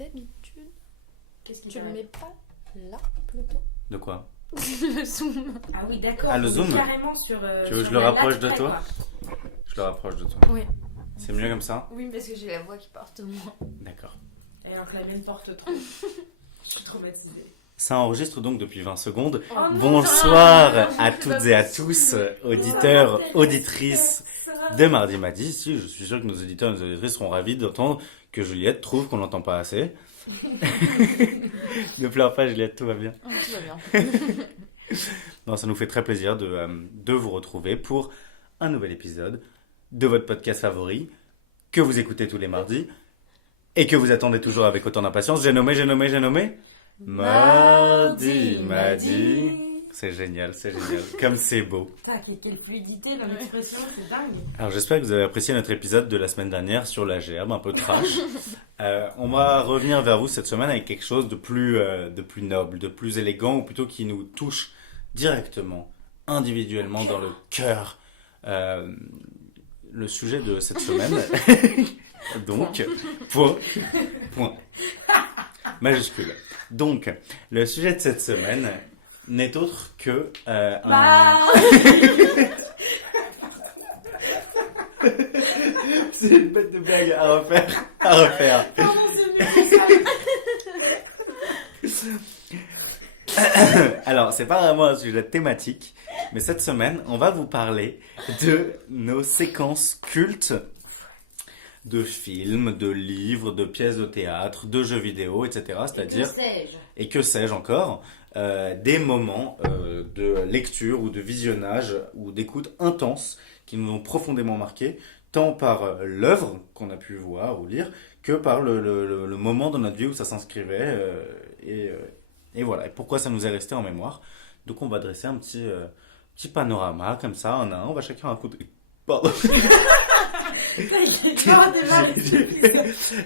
d'habitude. Qu'est-ce qui Tu le t'arrive? mets pas là, plutôt? De quoi? Le zoom. Ah oui, d'accord. Ah, le zoom. Carrément sur. Tu veux que je sur le la rapproche latte de près, toi? quoi. Je le rapproche de toi. Oui. C'est mieux comme ça? Oui, parce que j'ai la voix qui porte moins. D'accord. Et alors que la mienne porte trop. Je suis traumatisée. Ça enregistre donc depuis 20 secondes. Oh non, Bonsoir putain, à toutes et à tous, auditeurs, auditrices de Mardi Madi. Si, je suis sûr que nos auditeurs et nos auditrices seront ravis d'entendre que Juliette trouve qu'on l'entend pas assez. Ne pleure pas, Juliette, tout va bien. Oh, tout va bien. Non, ça nous fait très plaisir de vous retrouver pour un nouvel épisode de votre podcast favori que vous écoutez tous les mardis et que vous attendez toujours avec autant d'impatience. J'ai nommé Mardi Madi. C'est génial, comme c'est beau. Putain, quelle fluidité dans l'expression, c'est dingue. Alors j'espère que vous avez apprécié notre épisode de la semaine dernière sur la gerbe, un peu trash. On va revenir vers vous cette semaine avec quelque chose de plus noble, de plus élégant, ou plutôt qui nous touche directement, individuellement dans le cœur. Le sujet de cette semaine, donc, point, majuscule. Donc, le sujet de cette semaine n'est autre que C'est une bête de blague à refaire. Pardon, c'est mieux. Alors, c'est pas vraiment un sujet thématique, mais cette semaine, on va vous parler de nos séquences cultes de films, de livres, de pièces de théâtre, de jeux vidéo, etc. C'est-à-dire, et que sais-je encore, des moments de lecture ou de visionnage ou d'écoute intense qui nous ont profondément marqués, tant par l'œuvre qu'on a pu voir ou lire, que par le moment dans notre vie où ça s'inscrivait. Et voilà, et pourquoi ça nous est resté en mémoire. Donc on va dresser un petit panorama, comme ça, un à un, on va chacun raconter... Pardon.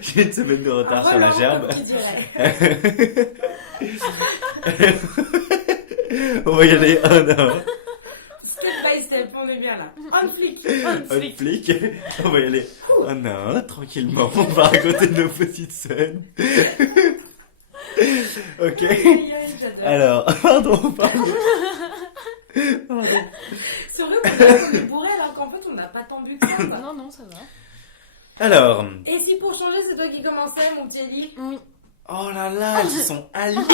J'ai une semaine de retard sur la gerbe. On va y aller un à un. Step by step, on est bien là. Un flic. On va y aller un à un, tranquillement. On va raconter nos petites scènes. Ok. Alors, pardon. C'est vrai qu'on est bourré alors qu'en fait on n'a pas tant bu que ça. Quoi. Non, ça va. Alors. Et si pour changer c'est toi qui commençais mon petit Ellie? Oui. Oh là là, elles se sont alliées. Non,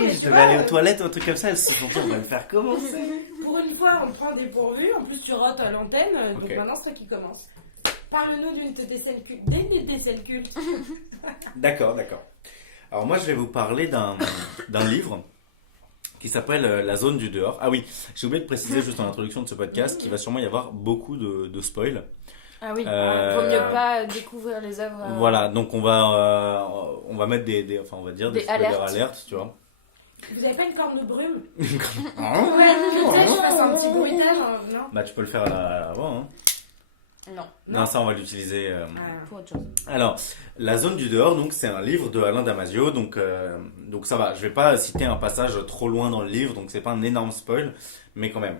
mais Je tu devais vois, aller aux toilettes ou un truc comme ça. Elles se sont dit, on va le faire commencer. Pour une fois on prend des pourvus, en plus tu rotes à l'antenne, donc Ok. maintenant c'est toi qui commence. Parle-nous d'une de tes scènes cultes. D'accord. Alors moi, je vais vous parler d'un livre qui s'appelle La zone du dehors. Ah oui, j'ai oublié de préciser juste en introduction de ce podcast qu'il va sûrement y avoir beaucoup de spoil. Ah oui, vaut mieux pas découvrir les œuvres. Voilà, donc on va mettre des on va dire des spoilers alertes, tu vois. Vous avez pas une corne de brume? Hein? Ouais, je fasse un petit bruitage, non? Bah tu peux le faire à la voix, hein. Non, ça on va l'utiliser. Pour autre chose. Alors, La zone du dehors, donc c'est un livre de Alain Damasio, donc ça va. Je vais pas citer un passage trop loin dans le livre, donc c'est pas un énorme spoil, mais quand même.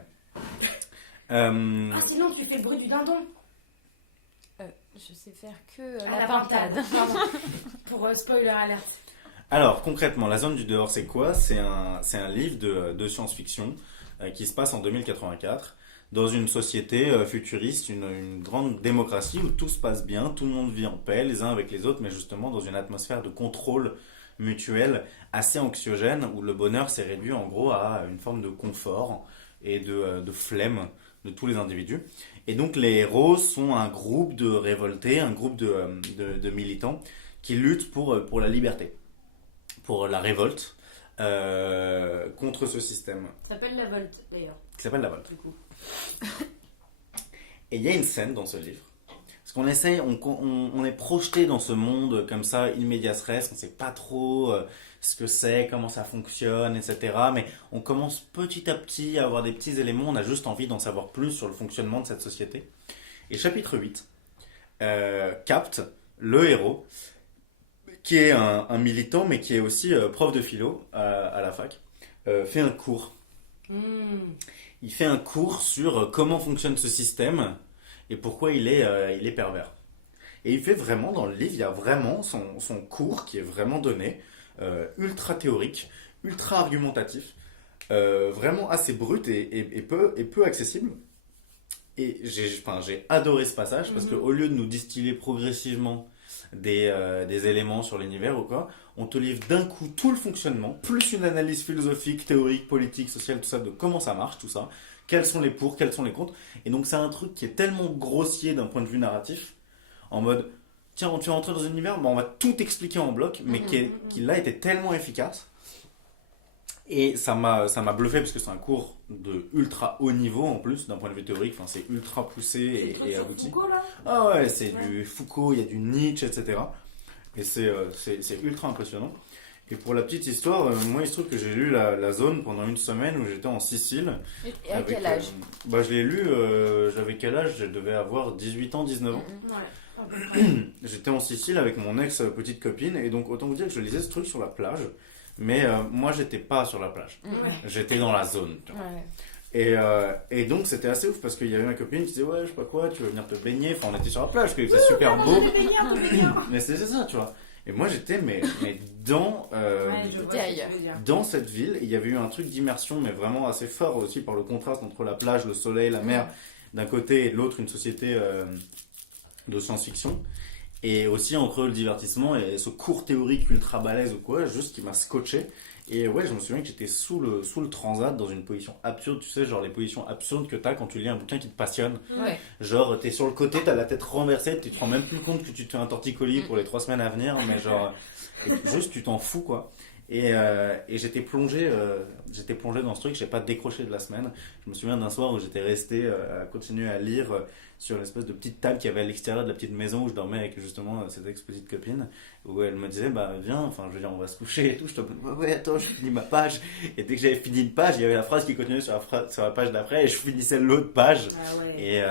Sinon tu fais le bruit du dindon. Je sais faire que À la pintade. Pardon. Pour spoiler alert. Alors concrètement, La zone du dehors, c'est quoi? C'est un livre de science-fiction qui se passe en 2084 dans une société futuriste, une grande démocratie où tout se passe bien, tout le monde vit en paix les uns avec les autres, mais justement dans une atmosphère de contrôle mutuel assez anxiogène où le bonheur s'est réduit en gros à une forme de confort et de flemme de tous les individus. Et donc les héros sont un groupe de révoltés, un groupe de militants qui luttent pour la liberté, pour la révolte contre ce système. Ça s'appelle la Volte d'ailleurs. Qui s'appelle la Volte. Du coup. Et il y a une scène dans ce livre. Parce qu'on essaie, on est projeté dans ce monde comme ça, in medias res, on ne sait pas trop ce que c'est, comment ça fonctionne, etc. Mais on commence petit à petit à avoir des petits éléments, on a juste envie d'en savoir plus sur le fonctionnement de cette société. Et chapitre 8 capte le héros, qui est un militant, mais qui est aussi prof de philo à la fac, fait un cours. Il fait un cours sur comment fonctionne ce système et pourquoi il est pervers. Et il fait vraiment, dans le livre, il y a vraiment son cours qui est vraiment donné, ultra théorique, ultra argumentatif, vraiment assez brut et peu accessible. Et j'ai adoré ce passage parce qu'au lieu de nous distiller progressivement des éléments sur l'univers ou quoi, on te livre d'un coup tout le fonctionnement, plus une analyse philosophique, théorique, politique, sociale, tout ça, de comment ça marche, tout ça, quels sont les pour, quels sont les contre. Et donc c'est un truc qui est tellement grossier d'un point de vue narratif, en mode, tiens, tu vas rentrer dans un univers, on va tout expliquer en bloc, mais qui là était tellement efficace. Et ça m'a bluffé parce que c'est un cours de ultra haut niveau en plus, d'un point de vue théorique, enfin, c'est ultra poussé et abouti. Foucault, là Ah ouais, c'est du Foucault, il y a du Nietzsche, etc. Et c'est ultra impressionnant. Et pour la petite histoire, moi il se trouve que j'ai lu la Zone pendant une semaine où j'étais en Sicile. Et à quel âge Je l'ai lu, j'avais quel âge? Je devais avoir 18 ans, 19 ans. Ouais. J'étais en Sicile avec mon ex petite copine et donc autant vous dire que je lisais ce truc sur la plage. Mais moi j'étais pas sur la plage. J'étais dans la zone. Tu vois. Et donc c'était assez ouf parce qu'il y avait ma copine qui disait ouais je sais pas quoi, tu veux venir te baigner. Enfin on était sur la plage, il faisait super beau. Mais c'était ça tu vois. Et moi j'étais mais dans dans cette ville et il y avait eu un truc d'immersion mais vraiment assez fort aussi par le contraste entre la plage, le soleil, la mer d'un côté et de l'autre une société de science-fiction. Et aussi entre le divertissement et ce cours théorique ultra balèze ou quoi, juste qui m'a scotché. Et ouais, je me souviens que j'étais sous le transat dans une position absurde, tu sais, genre les positions absurdes que t'as quand tu lis un bouquin qui te passionne. Ouais. Genre, t'es sur le côté, t'as la tête renversée, tu te rends même plus compte que tu te fais un torticolis pour les 3 semaines à venir, mais genre, juste tu t'en fous quoi. Et j'étais plongé dans ce truc, j'ai pas décroché de la semaine. Je me souviens d'un soir où j'étais resté à continuer à lire sur l'espèce de petite table qu'il y avait à l'extérieur de la petite maison où je dormais avec justement cette ex-petite copine, où elle me disait bah viens, enfin je veux dire on va se coucher et tout. Je te ouais attends, je finis ma page. Et dès que j'avais fini une page, il y avait la phrase qui continuait sur la page d'après et je finissais l'autre page. Ah ouais.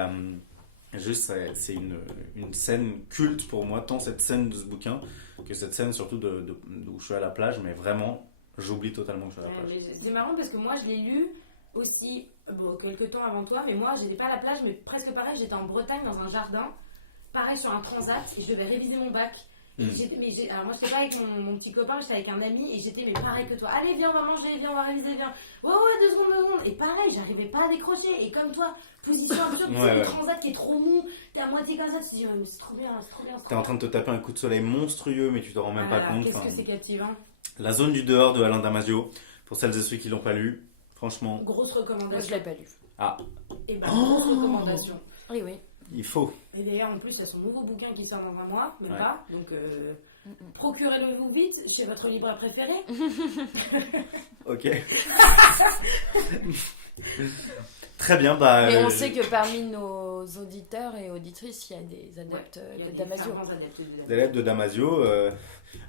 Et juste c'est une scène culte pour moi, tant cette scène de ce bouquin que cette scène surtout où je suis à la plage, mais vraiment j'oublie totalement que je suis à la plage. C'est marrant parce que moi je l'ai lu aussi quelques temps avant toi, mais moi j'étais pas à la plage, mais presque pareil, j'étais en Bretagne dans un jardin, pareil sur un transat, et je devais réviser mon bac. Alors moi j'étais pas avec mon petit copain, j'étais avec un ami, et j'étais mais pareil que toi, allez viens on va manger, viens on va réviser, viens. Ouais 2 secondes, et pareil, j'arrivais pas à décrocher, et comme toi, position absurde, le transat qui est trop mou, t'es à moitié comme ça, tu te dis mais c'est trop bien, c'est trop bien. T'es en train de te taper un coup de soleil monstrueux, mais tu t'en rends même pas compte. Qu'est-ce que c'est captivant. La zone du dehors de Alain Damasio, pour celles et ceux qui l'ont pas lu, franchement. Grosse recommandation. Moi je l'ai pas lu. Ah. Et grosse recommandation. Oui. Il faut. Et d'ailleurs, en plus, il y a son nouveau bouquin qui sort dans un mois, même Ouais. pas. Donc, procurez-le vous vite chez votre libraire préféré. Ok. Très bien, bah. Et on sait que parmi nos auditeurs et auditrices, il y a des adeptes de Damasio. Des adeptes de Damasio.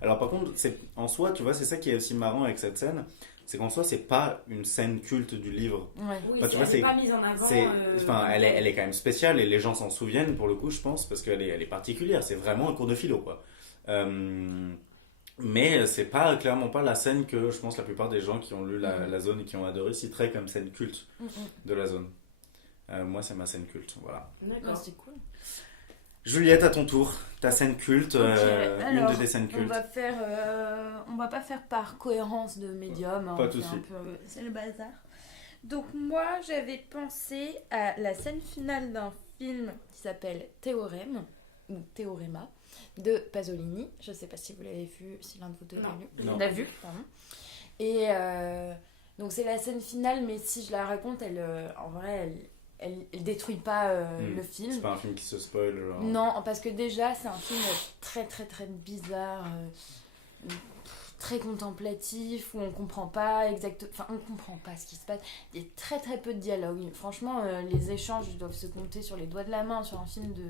Alors par contre, en soi, tu vois, c'est ça qui est aussi marrant avec cette scène. C'est qu'en soi, c'est pas une scène culte du livre. Ouais. Oui, Enfin, tu vois, elle n'est pas mise en avant. Elle est quand même spéciale et les gens s'en souviennent pour le coup, je pense, parce qu'elle est particulière. C'est vraiment un cours de philo, quoi. Mais c'est pas clairement pas la scène que je pense la plupart des gens qui ont lu la zone et qui ont adoré citeraient comme scène culte de la zone. Moi, c'est ma scène culte, voilà. D'accord. C'est cool. Juliette, à ton tour, ta scène culte, Alors, une de tes scènes cultes. On va pas faire par cohérence de médium. Pas de souci. C'est le bazar. Donc moi, j'avais pensé à la scène finale d'un film qui s'appelle Théorème ou Théoréma de Pasolini. Je sais pas si vous l'avez vu, si l'un de vous deux l'a lu. Non. L'a vu, pardon. Et donc c'est la scène finale, mais si je la raconte, en vrai, elle détruit pas le film. C'est pas un film qui se spoil, genre. Non, parce que déjà, c'est un film très très très bizarre, très contemplatif, où on comprend pas exactement... Enfin, on comprend pas ce qui se passe. Il y a très très peu de dialogue. Franchement, les échanges doivent se compter sur les doigts de la main sur un film de...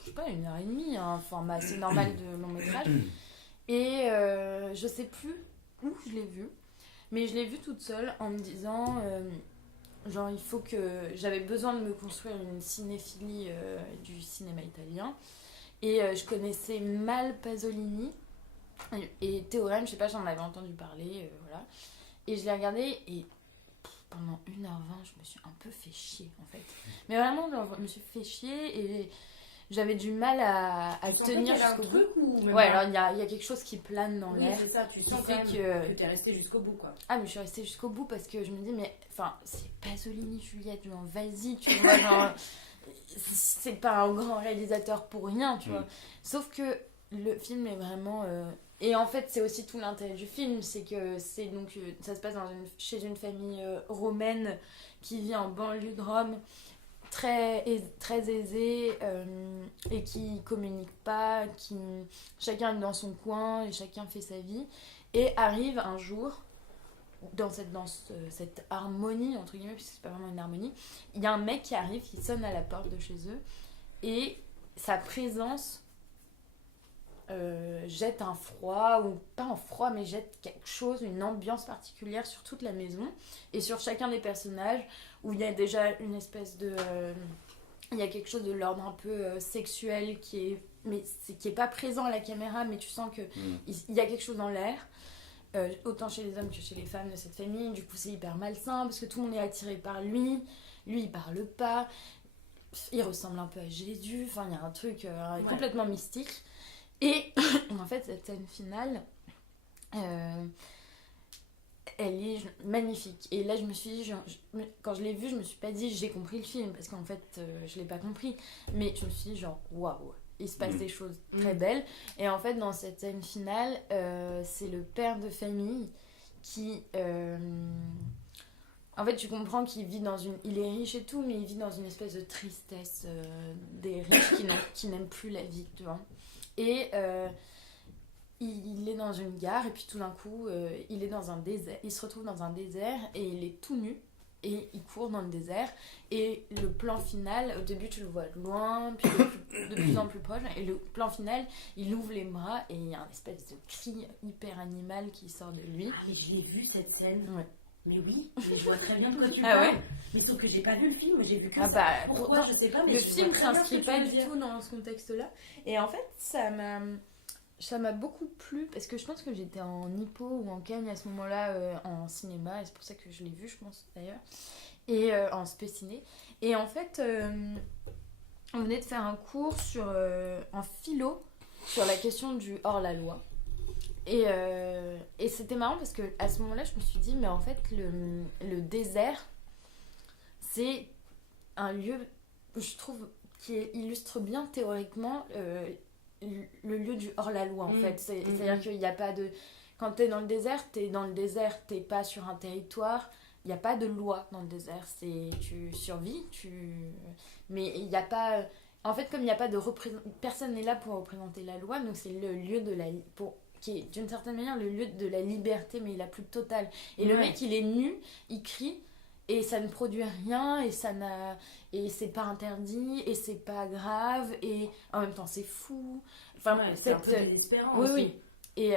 Je sais pas, 1h30, hein, un format assez normal de long métrage. Et je sais plus où je l'ai vu, mais je l'ai vu toute seule en me disant... Genre, il faut que... J'avais besoin de me construire une cinéphilie du cinéma italien. Et je connaissais mal Pasolini. Et Théorème, je sais pas, j'en avais entendu parler, voilà. Et je l'ai regardé et pendant 1h20, je me suis un peu fait chier, en fait. Mais vraiment, genre, je me suis fait chier et j'avais du mal à Tu sentais tenir qu'il y avait un jusqu'au bout. truc ou même Ouais, pas? alors il y a quelque chose qui plane dans Oui, l'air. c'est ça, tu sens fait quand même que- que t'es resté jusqu'au bout, quoi. Ah, mais je suis restée jusqu'au bout parce que je me dis, mais enfin, c'est Pasolini, Juliette, genre, vas-y, tu vois, genre, c'est pas un grand réalisateur pour rien, tu vois. Sauf que le film est vraiment. Et en fait, c'est aussi tout l'intérêt du film, c'est que c'est donc, ça se passe chez une famille romaine qui vit en banlieue de Rome, très aisée, et qui communique pas, chacun est dans son coin et chacun fait sa vie. Et arrive un jour, dans cette harmonie, entre guillemets, puisque c'est pas vraiment une harmonie, il y a un mec qui arrive, qui sonne à la porte de chez eux, et sa présence jette un froid, ou pas un froid, mais jette quelque chose, une ambiance particulière sur toute la maison, et sur chacun des personnages, où il y a déjà une espèce de... il y a quelque chose de l'ordre un peu sexuel qui est pas présent à la caméra, mais tu sens que il y a quelque chose dans l'air. Autant chez les hommes que chez les femmes de cette famille, du coup c'est hyper malsain parce que tout le monde est attiré par lui il parle pas, il ressemble un peu à Jésus, enfin il y a un truc complètement mystique. Et en fait cette scène finale elle est magnifique, et là je me suis dit, quand je l'ai vu, je me suis pas dit j'ai compris le film, parce qu'en fait je l'ai pas compris, mais je me suis dit genre waouh, il se passe des choses très belles. Et en fait dans cette scène finale c'est le père de famille qui en fait tu comprends qu'il vit il est riche et tout, mais il vit dans une espèce de tristesse des riches qui n'aiment plus la vie, tu vois. Et il est dans une gare, et puis tout d'un coup il est dans un désert, il se retrouve dans un désert et il est tout nu et il court dans le désert, et le plan final, au début tu le vois de loin, puis de plus en plus proche, et le plan final il ouvre les bras et il y a un espèce de cri hyper animal qui sort de lui. Ah mais je l'ai vu cette scène. Ouais. Mais oui, mais je vois très bien de quoi tu Ah parles. ouais. Mais sauf que j'ai pas vu le film, j'ai vu que Ah ça. bah, Pourquoi, je sais pas, mais le je film vois très bien ce s'inscrit que pas tu veux du dire. tout dans ce contexte-là. Et en fait, ça m'a beaucoup plu, parce que je pense que j'étais en Hippo ou en Cannes à ce moment-là, en cinéma, et c'est pour ça que je l'ai vu, je pense, d'ailleurs, et en spé-ciné. Et en fait, on venait de faire un cours en philo sur la question du hors-la-loi. Et c'était marrant parce que à ce moment-là, je me suis dit, mais en fait, le désert, c'est un lieu, je trouve, qui illustre bien théoriquement le lieu du hors-la-loi, en fait. C'est-à-dire qu'il n'y a pas de... Quand t'es dans le désert, t'es pas sur un territoire, il n'y a pas de loi dans le désert. Tu survis, mais il n'y a pas... En fait, comme il n'y a pas de personne n'est là pour représenter la loi, donc c'est le lieu qui est d'une certaine manière le lieu de la liberté, mais la plus totale. Et le mec, il est nu, il crie, et ça ne produit rien, et c'est pas interdit, et c'est pas grave, et en même temps c'est fou. Enfin, c'est un peu désespérant oui, aussi. oui.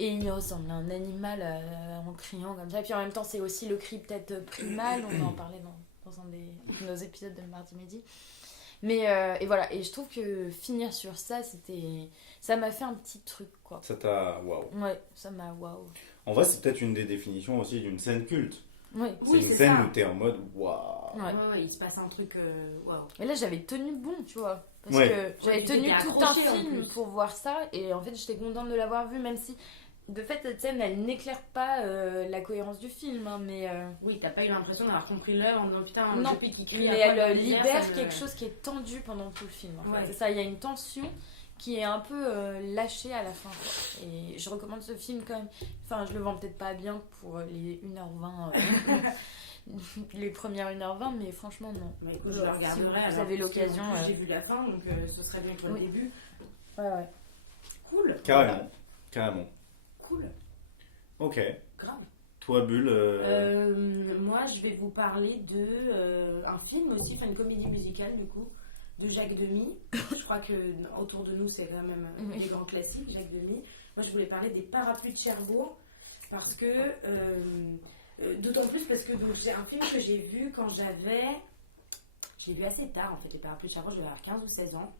Et il ressemble à un animal en criant comme ça. Et puis en même temps, c'est aussi le cri peut-être primal, on en parlait dans un de nos épisodes de Mardi Midi. Mais et voilà, et je trouve que finir sur ça, ça m'a fait un petit truc, quoi. Ça t'a waouh. Ouais, ça m'a waouh. En vrai, c'est peut-être une des définitions aussi d'une scène culte. Ouais. C'est une scène où t'es en mode waouh. Ouais, il se passe un truc waouh. Et là, j'avais tenu bon, tu vois. Parce Ouais. que j'avais tu tenu t'étais tout un accrochée, en film plus. pour voir ça. Et en fait, j'étais contente de l'avoir vu, même si, de fait, cette scène, elle n'éclaire pas la cohérence du film. Hein, mais Oui, t'as pas eu l'impression d'avoir compris l'heure en disant putain, non, le qui crie mais à poil dans elle le désert, libère ça me- quelque chose qui est tendu pendant tout le film. En fait. Ouais. C'est ça, il y a une tension qui est un peu lâchée à la fin, quoi. Et je recommande ce film quand même. Enfin, je le vends peut-être pas bien pour les 1h20, les premières 1h20, mais franchement, non. Bah, écoute, je le regarderai. Si vous alors, avez parce que, l'occasion, en plus, j'ai vu la fin, donc ce serait bien que le Oui. début. Ouais. Cool. Carrément. Carrément. Cool. Ok. Grave. Toi, Bulle. Moi, je vais vous parler de un film aussi, enfin une comédie musicale du coup, de Jacques Demy. Je crois que autour de nous, c'est quand même des grands classiques, Jacques Demy. Moi, je voulais parler des Parapluies de Cherbourg parce que d'autant plus parce que donc, c'est un film que j'ai vu quand je l'ai vu assez tard en fait. Les Parapluies de Cherbourg, je devais avoir 15 ou 16 ans.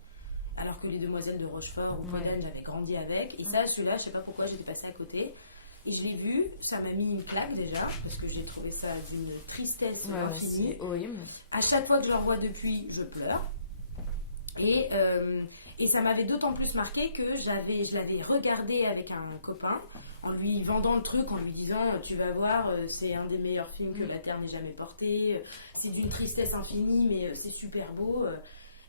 Alors que les Demoiselles de Rochefort ou Pauline, j'avais grandi avec. Et ça, celui-là, je sais pas pourquoi, j'étais passée à côté. Et je l'ai vu, ça m'a mis une claque déjà, parce que j'ai trouvé ça d'une tristesse infinie. C'est horrible. À chaque fois que je le revois depuis, je pleure. Et ça m'avait d'autant plus marqué que je l'avais regardé avec un copain, en lui vendant le truc, en lui disant tu vas voir, c'est un des meilleurs films que la Terre n'ait jamais porté, c'est d'une tristesse infinie, mais c'est super beau.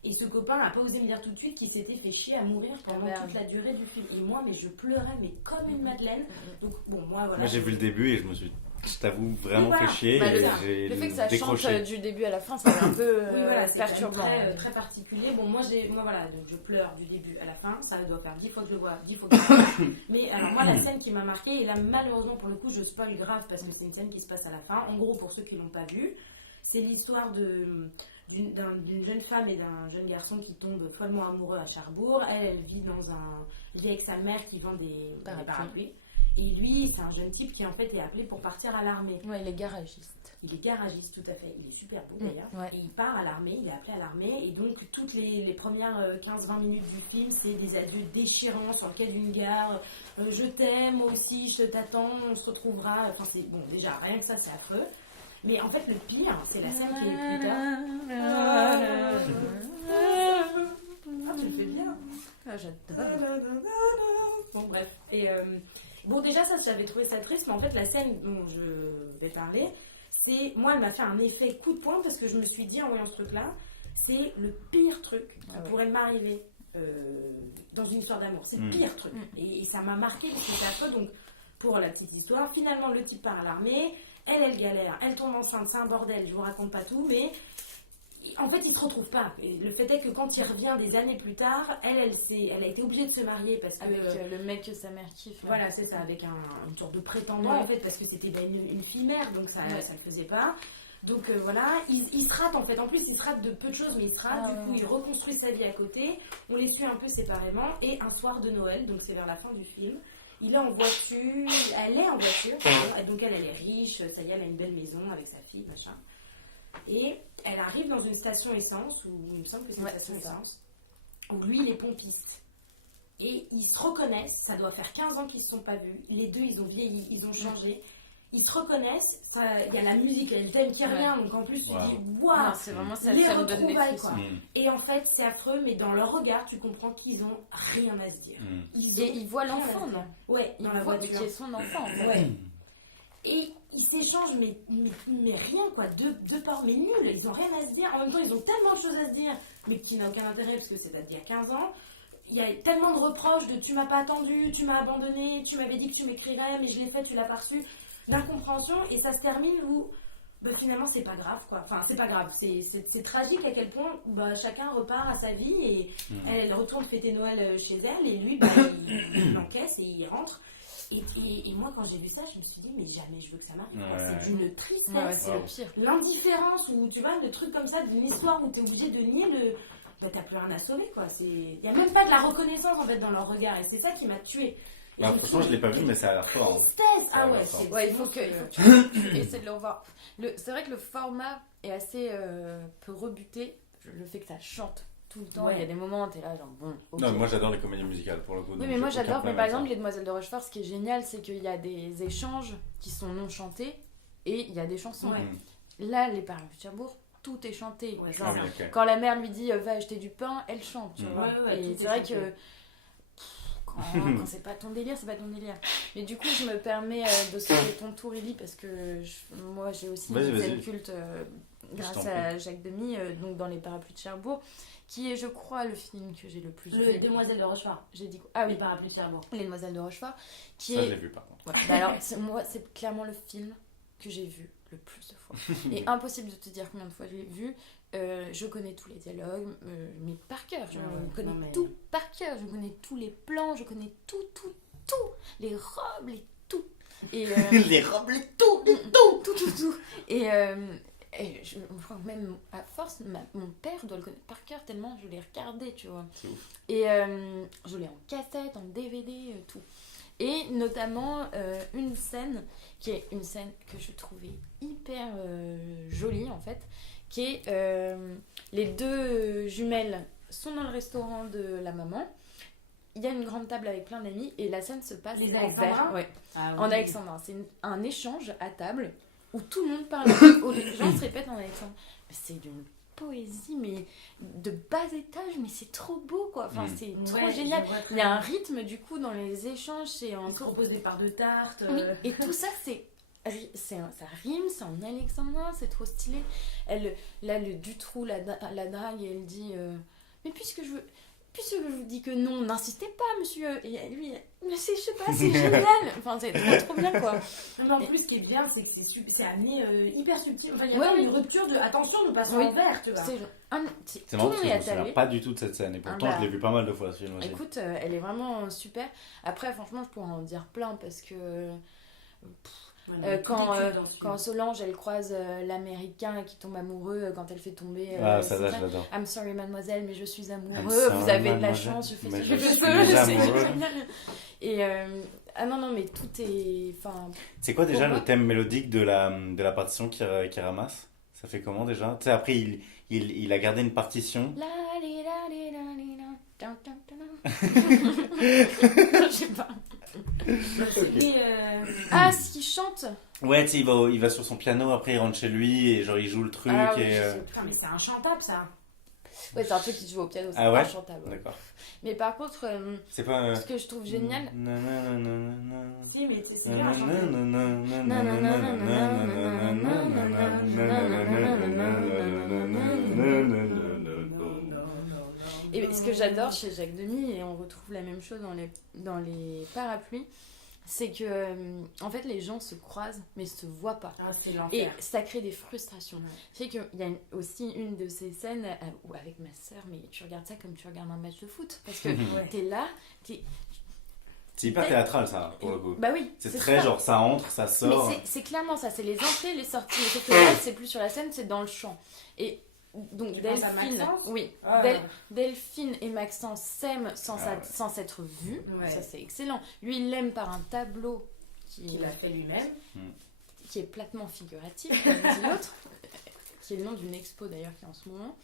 Et ce copain n'a pas osé me dire tout de suite qu'il s'était fait chier à mourir pendant toute la durée du film. Et moi, mais je pleurais, mais comme une madeleine. Donc bon, moi voilà. Moi j'ai vu le début et je t'avoue, vraiment fait chier. Bah, et j'ai le fait que ça décroché. chante du début à la fin, c'est un peu c'est perturbant. Très, très particulier. Bon, moi voilà, donc je pleure du début à la fin. Ça doit faire 10 fois que je le vois, 10 fois que je le vois. Mais alors moi, la scène qui m'a marquée, et là malheureusement pour le coup, je spoil grave parce que c'est une scène qui se passe à la fin. En gros, pour ceux qui l'ont pas vue, c'est l'histoire d'une jeune femme et d'un jeune garçon qui tombent follement amoureux à Cherbourg. Elle vit avec sa mère qui vend des parapluies. Et lui, c'est un jeune type qui en fait est appelé pour partir à l'armée. Ouais, il est garagiste. Il est garagiste, tout à fait. Il est super beau d'ailleurs. Ouais. Et il part à l'armée, il est appelé à l'armée. Et donc, toutes les premières 15-20 minutes du film, c'est des adieux déchirants sur le quai d'une gare. Je t'aime, moi aussi, je t'attends, on se retrouvera. Enfin, c'est bon, déjà, rien que ça, c'est affreux. Mais en fait, le pire, c'est la scène qui est plus tard. Ah, tu le fais bien. Ah, j'adore. Bon, bref. Et bon, déjà, ça, j'avais trouvé ça triste, mais en fait, la scène dont je vais parler, moi, elle m'a fait un effet coup de poing parce que je me suis dit, en voyant ce truc-là, c'est le pire truc qui pourrait m'arriver dans une histoire d'amour. C'est le pire truc. Et ça m'a marqué parce que c'est affreux. Donc, pour la petite histoire, finalement, le type part à l'armée. Elle galère, elle tombe enceinte, c'est un bordel, je vous raconte pas tout, mais en fait, il se retrouve pas. Et le fait est que quand il revient des années plus tard, elle a été obligée de se marier parce que... Avec le mec que sa mère kiffe. Voilà, c'est ça, avec une sorte de prétendant en fait, parce que c'était une fille mère, donc ça le faisait pas. Donc voilà, il se rate en fait. En plus, il se rate de peu de choses, mais il se rate. Du coup, il reconstruit sa vie à côté. On les suit un peu séparément. Et un soir de Noël, donc c'est vers la fin du film, il est en voiture, elle est en voiture, donc elle est riche, ça y est, elle a une belle maison avec sa fille, machin. Et elle arrive dans une station essence, où il me semble que c'est une station essence, où lui, il est pompiste. Et ils se reconnaissent, ça doit faire 15 ans qu'ils ne se sont pas vus, les deux, ils ont vieilli, ils ont changé. Ils se reconnaissent, il y a la musique, il y a le thème qui revient, donc en plus tu dis waouh, c'est vraiment ça, les ça me donne des retrouvailles frissons. quoi. Et en fait c'est affreux, mais dans leur regard tu comprends qu'ils ont rien à se dire. Ils voient l'enfant, non? Ouais, ils dans la voient voiture. qui est son enfant. En fait. Ouais. Et ils s'échangent mais rien quoi, deux parts mais nuls, ils ont rien à se dire. En même temps ils ont tellement de choses à se dire, mais qui n'a aucun intérêt parce que c'est d'il y a 15 ans. Il y a tellement de reproches de tu m'as pas attendu, tu m'as abandonné, tu m'avais dit que tu m'écrirais mais je l'ai fait, tu l'as pas reçu. D'incompréhension, et ça se termine où finalement c'est pas grave quoi. Enfin c'est pas grave, c'est tragique à quel point chacun repart à sa vie et elle retourne fêter Noël chez elle et lui il encaisse et il rentre. Et moi quand j'ai vu ça je me suis dit mais jamais je veux que ça m'arrive. C'est d'une tristesse, c'est le pire. L'indifférence ou tu vois le truc comme ça d'une histoire où t'es obligé de nier le... t'as plus rien à sauver quoi. Il y a même pas de la reconnaissance en fait dans leur regard et c'est ça qui m'a tuée. Franchement, je l'ai pas vu, mais ça a l'air fort. Il faut que tu essaies de le revoir. C'est vrai que le format est assez peu rebuté. Le fait que ça chante tout le temps, il y a des moments où t'es là, genre bon. Okay. Non, moi j'adore les comédies musicales pour le coup. Oui, mais moi j'adore. Mais par exemple, Les Demoiselles de Rochefort, ce qui est génial, c'est qu'il y a des échanges qui sont non chantés et il y a des chansons. Là, Les Parapluies de Cherbourg, tout est chanté. Genre, quand la mère lui dit va acheter du pain, elle chante. Tu vois. Et c'est vrai que. Quand c'est pas ton délire, c'est pas ton délire. Mais du coup, je me permets de sauter ton tour, Ellie, parce que moi j'ai aussi une scène culte grâce à Jacques Demy, donc dans Les Parapluies de Cherbourg, qui est, je crois, le film que j'ai le plus vu. Les Demoiselles de Rochefort. J'ai dit quoi? Ah oui, Les Parapluies de Cherbourg. Les Demoiselles de Rochefort. Ça, je l'ai vu par contre. Alors, moi, c'est clairement le film que j'ai vu le plus de fois. Et impossible de te dire combien de fois je l'ai vu. Je connais tous les dialogues, mais par cœur. Je connais tout par cœur. Je connais tous les plans, je connais tout. Les robes, les tout. Et, les robes, les tout. Tout. Et je crois que même à force, mon père doit le connaître par cœur tellement je l'ai regardé, tu vois. Et je l'ai en cassette, en DVD, tout. Et notamment une scène qui est une scène que je trouvais hyper jolie en fait, qui est les deux jumelles sont dans le restaurant de la maman. Il y a une grande table avec plein d'amis et la scène se passe en verre. En alexandrin. C'est un échange à table où tout le monde parle. Les gens se répètent en alexandrin. Mais c'est d'une poésie, mais de bas étage, mais c'est trop beau, quoi. Enfin, c'est trop Ouais, génial. je vois très Il y a bien. un rythme, du coup, dans les échanges. C'est On se encore... propose des parts de tarte. Oui, et tout ça, ça rime, c'est en alexandrin, c'est trop stylé. Elle, là, le Dutroux la drague et elle dit mais puisque je vous dis que non, n'insistez pas, monsieur. Et lui, mais je sais pas, c'est génial. Enfin, c'est trop bien, quoi. Mais en plus, ce qui est bien, c'est que c'est amené hyper subtil. Enfin, il y a Ouais, pas oui. une rupture de attention, nous passons Oui. en vert, tu vois. C'est Tout marrant le parce monde que est je me souviens attardé. pas du tout de cette scène et pourtant bah. je l'ai vu pas mal de fois ce film aussi. Écoute, elle est vraiment super. Après, franchement, je pourrais en dire plein parce que Ouais, quand Solange elle croise l'américain qui tombe amoureux quand elle fait tomber Ah, ça là, Sylvain. je l'adore. I'm sorry mademoiselle mais je suis I'm amoureux, sorry, vous avez de la mademoiselle, chance, je fais mais ce que je je suis peux, c'est amoureux. génial. Et ah non mais tout est enfin C'est quoi déjà Pour moi- le thème mélodique de la partition qu'il ramasse? Ça fait comment déjà? Tu sais, après il a gardé une partition. la li, la li, la li, la, tan, tan, tan. Je sais pas. Et Ah, ce qu'il chante. Ouais, tu sais, il va sur son piano, après il rentre chez lui et genre il joue le truc Ah oui, et. je sais. putain, mais c'est inchantable ça. Ouais, c'est un truc qui se joue au piano, c'est Ah ouais inchantable. Ouais. D'accord. Mais par contre, C'est pas. ce que je trouve génial, Si, mais c'est bien inchantable. et ce que j'adore chez Jacques Demy, et on retrouve la même chose dans les parapluies, c'est que en fait les gens se croisent mais se voient pas. Ah, c'est Et l'enfer. ça crée des frustrations. Ouais. Je sais qu'il y a aussi une de ces scènes où avec ma soeur, mais tu regardes ça comme tu regardes un match de foot. Parce que Ouais. t'es là, C'est hyper théâtral ça, pour le coup. bah oui, C'est très ça. genre ça entre, ça sort. Mais c'est clairement ça, c'est les entrées, les sorties. Mais sauf que là, c'est plus sur la scène, c'est dans le champ. Et donc Tu penses à Delphine, Maxence oui, Ah. Delphine et Maxence s'aiment sans Ah ouais. s'être vus. Ouais. Ça c'est excellent. Lui il l'aime par un tableau Qu'il a fait lui-même. qui est platement figuratif, comme dit l'autre, qui est le nom d'une expo d'ailleurs qui est en ce moment.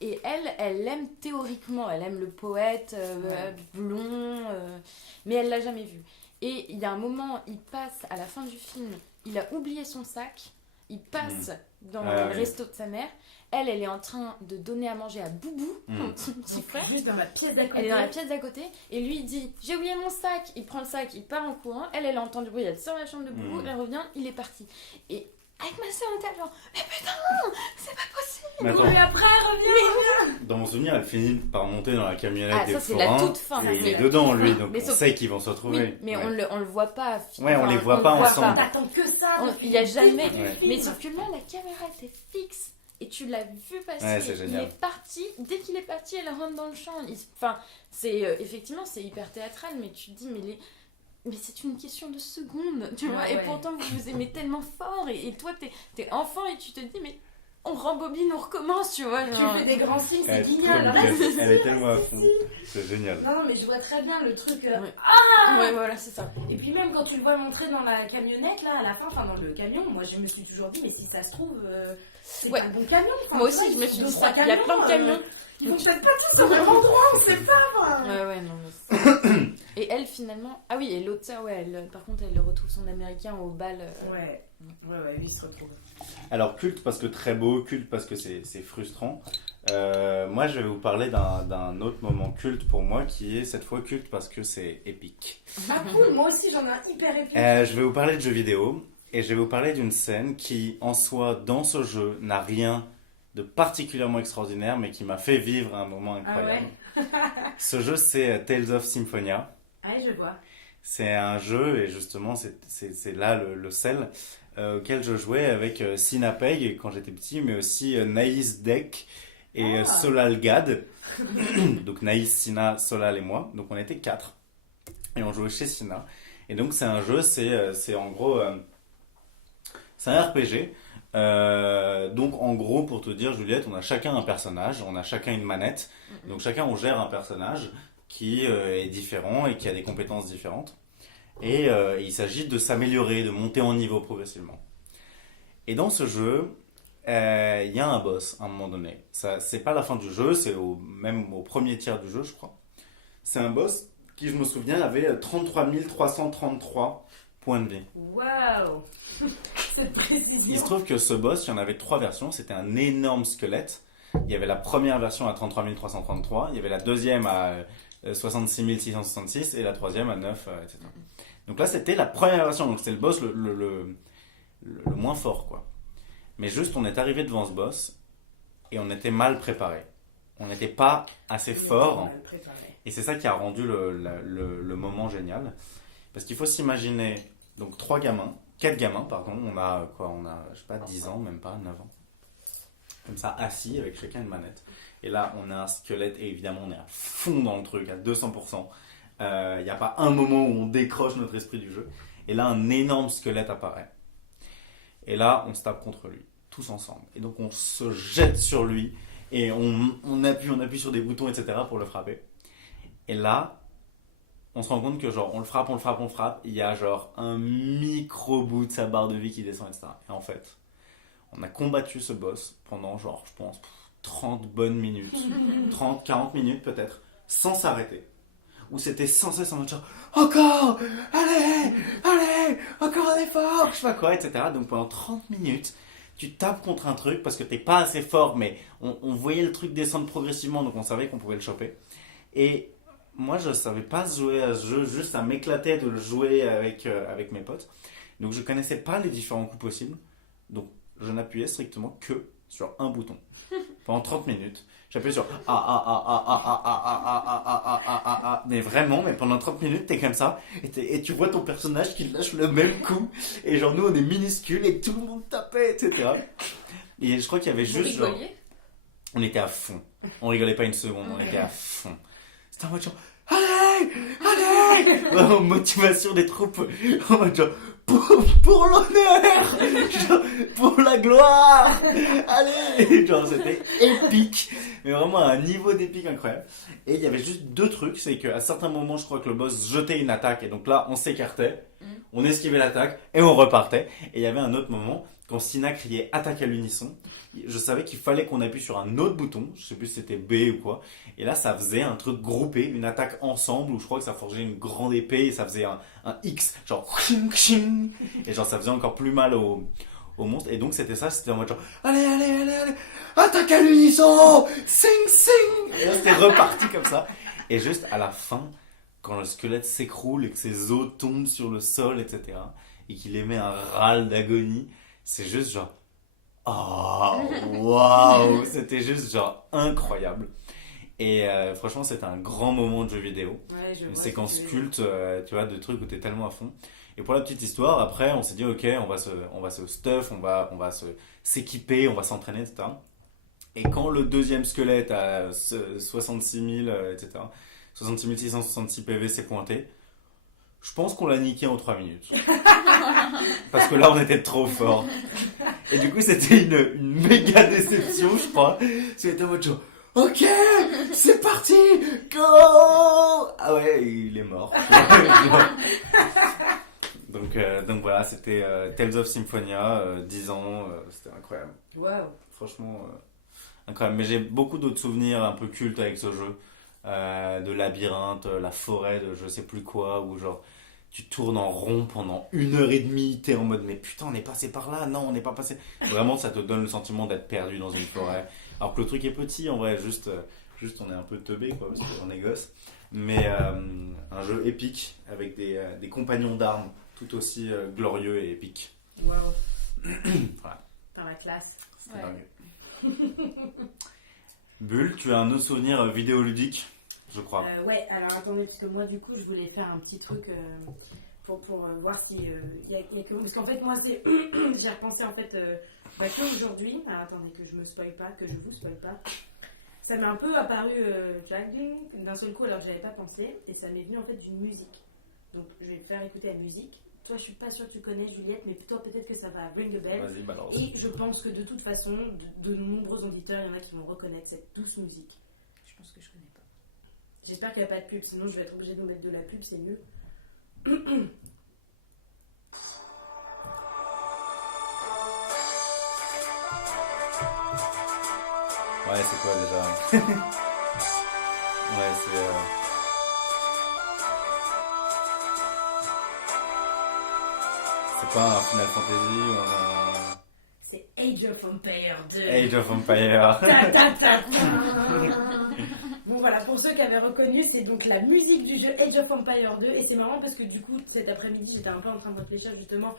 Et elle l'aime théoriquement, elle aime le poète blond, mais elle l'a jamais vu. Et il y a un moment, il passe à la fin du film, il a oublié son sac, il passe dans Ah, le oui. resto de sa mère, elle est en train de donner à manger à Boubou, son petit frère. Juste dans ma pièce d'à côté. Elle est dans la pièce d'à côté et lui il dit j'ai oublié mon sac, il prend le sac, il part en courant, elle entend du bruit, elle sort de la chambre de Boubou, elle revient, il est parti. Et avec ma soeur on était genre mais putain c'est pas possible. Mais attends, Et après, elle revient. dans mon souvenir, elle finit par monter dans la camionnette Ah, des ça, c'est la forains. toute fin, Et ça, il c'est est la dedans, toute lui, fin. donc Mais on sauf- sait qu'ils vont se retrouver. Oui, mais Ouais. on le voit pas. Ouais, on les voit pas le voit ensemble. T'attends que ça. Il y a jamais. Ouais. Mais sauf que là, la caméra était fixe et tu l'as vu passer. Ouais, c'est Il génial. est parti. Dès qu'il est parti, elle rentre dans le champ. Enfin, c'est effectivement c'est hyper théâtral, mais tu te dis mais c'est une question de secondes, tu vois. Ouais, Et ouais. pourtant vous vous aimez tellement fort et toi t'es enfant et tu te dis mais on rembobine, on recommence, tu vois. Tu genre. fais des grands signes, c'est Elle est génial. trop Là, mignonne. c'est Elle est si, tellement à c'est fond. si. C'est génial. Non, mais je vois très bien le truc. Ouais. Ouais, voilà, c'est ça. Et puis même quand tu le vois montrer dans la camionnette, là, à la fin, enfin dans le camion, moi je me suis toujours dit, mais si ça se trouve, c'est Ouais. pas le bon camion. Enfin, Moi tu aussi, vois, je me ils suis sont dit deux, ça. trois Il y a plein de camions. Ils vont peut-être pas tous au même endroit, on sait pas. Moi. Ouais, non, mais et elle, finalement... Ah oui, et l'autre sœur, ouais, par contre, elle retrouve son américain au bal. Ouais, lui il se retrouve. Alors, culte parce que très beau, culte parce que c'est frustrant. Moi, je vais vous parler d'un autre moment culte pour moi qui est cette fois culte parce que c'est épique. Ah cool, moi aussi j'en ai un hyper épique. Je vais vous parler de jeux vidéo et je vais vous parler d'une scène qui, en soi, dans ce jeu, n'a rien de particulièrement extraordinaire, mais qui m'a fait vivre un moment incroyable. Ce jeu, c'est Tales of Symphonia. Ouais, je vois. C'est un jeu, et justement, c'est là le sel, auquel je jouais avec Sinapeg quand j'étais petit, mais aussi Naïs Deck et Solal Gad. Donc Naïs, Sina, Solal et moi. Donc on était 4. Et on jouait chez Sina. Et donc c'est un jeu, c'est en gros... c'est un RPG. Donc en gros, pour te dire, Juliette, on a chacun un personnage, on a chacun une manette. Donc chacun, on gère un personnage qui est différent et qui a des compétences différentes. Et il s'agit de s'améliorer, de monter en niveau progressivement. Et dans ce jeu, il y a un boss à un moment donné. C'est pas la fin du jeu, c'est même au premier tiers du jeu, je crois. C'est un boss qui, je me souviens, avait 33 333 points de vie. Waouh. Cette précision. Il se trouve que ce boss, il y en avait 3 versions. C'était un énorme squelette. Il y avait la première version à 33 333. Il y avait la deuxième à 66 666 et la troisième à 9, etc. Donc là, c'était la première version. Donc c'était le boss le moins fort, quoi. Mais juste, on est arrivé devant ce boss et on était mal préparé. On n'était pas assez fort. Et c'est ça qui a rendu le moment génial. Parce qu'il faut s'imaginer, donc 4 gamins, pardon. On a quoi? On a, je sais pas, 10 ans, même pas, 9 ans. Comme ça, assis avec chacun une manette. Et là, on a un squelette et évidemment, on est à fond dans le truc, à 200%. Il n'y a pas un moment où on décroche notre esprit du jeu. Et là, un énorme squelette apparaît. Et là, on se tape contre lui, tous ensemble. Et donc, on se jette sur lui et on appuie sur des boutons, etc. pour le frapper. Et là, on se rend compte que genre, on le frappe. Il y a genre un micro bout de sa barre de vie qui descend, etc. Et en fait, on a combattu ce boss pendant genre, je pense, 30 bonnes minutes. 30, 40 minutes peut-être, sans s'arrêter. Où c'était sans cesse en mode genre, encore, allez, encore un effort, je sais pas quoi, etc. Donc pendant 30 minutes, tu tapes contre un truc parce que t'es pas assez fort, mais on voyait le truc descendre progressivement, donc on savait qu'on pouvait le choper. Et moi, je savais pas jouer à ce jeu, juste ça m'éclatait de le jouer avec mes potes. Donc je connaissais pas les différents coups possibles. Donc je n'appuyais strictement que sur un bouton. Pendant 30 minutes. J'appuyais sur mais vraiment, mais pendant 30 minutes, t'es comme ça. Et tu vois ton personnage qui lâche le même coup. Et genre, nous, on est minuscules et tout le monde tapait, etc. Et je crois qu'il y avait juste. Genre, on était à fond. On rigolait pas une seconde, on était à fond. C'était en mode genre, allez! Vraiment, motivation des troupes. En mode genre, pour l'honneur, genre, pour la gloire, allez, genre c'était épique, mais vraiment à un niveau d'épique incroyable. Et il y avait juste 2 trucs, c'est qu'à certains moments, je crois que le boss jetait une attaque et donc là, on s'écartait, on esquivait l'attaque et on repartait. Et il y avait un autre moment quand Sina criait attaque à l'unisson. Je savais qu'il fallait qu'on appuie sur un autre bouton, je sais plus si c'était B ou quoi. Et là, ça faisait un truc groupé, une attaque ensemble, où je crois que ça forgeait une grande épée et ça faisait un X, genre et genre ça faisait encore plus mal au monstre. Et donc c'était ça, c'était en mode genre allez, attaque à l'unisson, sing. Et là, c'était reparti comme ça. Et juste à la fin, quand le squelette s'écroule et que ses os tombent sur le sol, etc. et qu'il émet un râle d'agonie, c'est juste genre oh, waouh, c'était juste genre incroyable. Et franchement, c'était un grand moment de jeu vidéo. Ouais, une séquence culte, tu vois, de trucs où t'es tellement à fond. Et pour la petite histoire, après, on s'est dit, ok, on va se stuff, on va s'équiper, on va s'entraîner, etc. Et quand le deuxième squelette à 66 000, etc., 66 666 PV s'est pointé, je pense qu'on l'a niqué en 3 minutes. Parce que là, on était trop fort. Et du coup, c'était une méga déception, je crois. C'était en mode genre, ok, c'est parti, go! Ah ouais, il est mort. donc voilà, c'était Tales of Symphonia, 10 ans, c'était incroyable. Waouh. Franchement, incroyable. Mais j'ai beaucoup d'autres souvenirs un peu cultes avec ce jeu. De labyrinthe, la forêt, de je sais plus quoi, où genre tu tournes en rond pendant 1h30, t'es en mode mais putain on est passé par là, non on n'est pas passé. Vraiment ça te donne le sentiment d'être perdu dans une forêt. Alors que le truc est petit en vrai, juste on est un peu teubé quoi, parce qu'on est gosse. Mais un jeu épique avec des compagnons d'armes tout aussi glorieux et épiques. Waouh. Voilà. Par la classe. C'était dingue. Bulle, tu as un autre souvenir vidéoludique, je crois. Ouais, alors attendez, parce que moi du coup je voulais faire un petit truc pour voir si y a que... Parce qu'en fait moi c'est... j'ai repensé en fait qu'aujourd'hui, alors attendez que je me spoil pas, que je vous spoil pas, ça m'est un peu apparu d'un seul coup alors que j'avais pas pensé, et ça m'est venu en fait d'une musique. Donc je vais te faire écouter la musique. Toi, je suis pas sûre que tu connais Juliette, mais toi, peut-être que ça va ring a bell. Vas-y, balance. Et je pense que de toute façon, de nombreux auditeurs, il y en a qui vont reconnaître cette douce musique. Je pense que je connais pas. J'espère qu'il n'y a pas de pub, sinon je vais être obligée de nous mettre de la pub, c'est mieux. Ouais, c'est quoi déjà? Ouais, c'est... C'est pas un Final Fantasy ou un... C'est Age of Empires 2. Age of Empires. Ta, ta, ta, ta. Bon voilà, pour ceux qui avaient reconnu, c'est donc la musique du jeu Age of Empires 2. Et c'est marrant parce que du coup, cet après-midi, j'étais un peu en train de réfléchir justement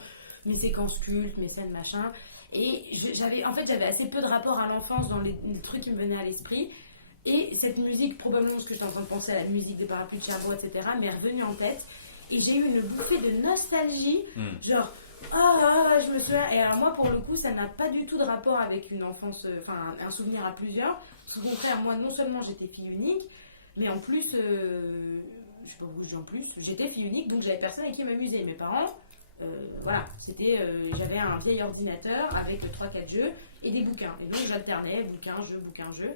mes séquences cultes, mes scènes, machin. Et j'avais assez peu de rapport à l'enfance dans les trucs qui me venaient à l'esprit. Et cette musique, probablement parce que j'étais en train de penser à la musique des parapluies de Cherbourg, etc., m'est revenue en tête. Et j'ai eu une bouffée de nostalgie, genre, je me souviens. Et alors moi, pour le coup, ça n'a pas du tout de rapport avec une enfance, enfin, un souvenir à plusieurs. Au contraire, moi, non seulement j'étais fille unique, mais en plus, je sais pas où je dis en plus, j'étais fille unique, donc j'avais personne avec qui m'amuser. Mes parents, voilà, j'avais un vieil ordinateur avec 3-4 jeux et des bouquins. Et donc j'alternais bouquins, jeux.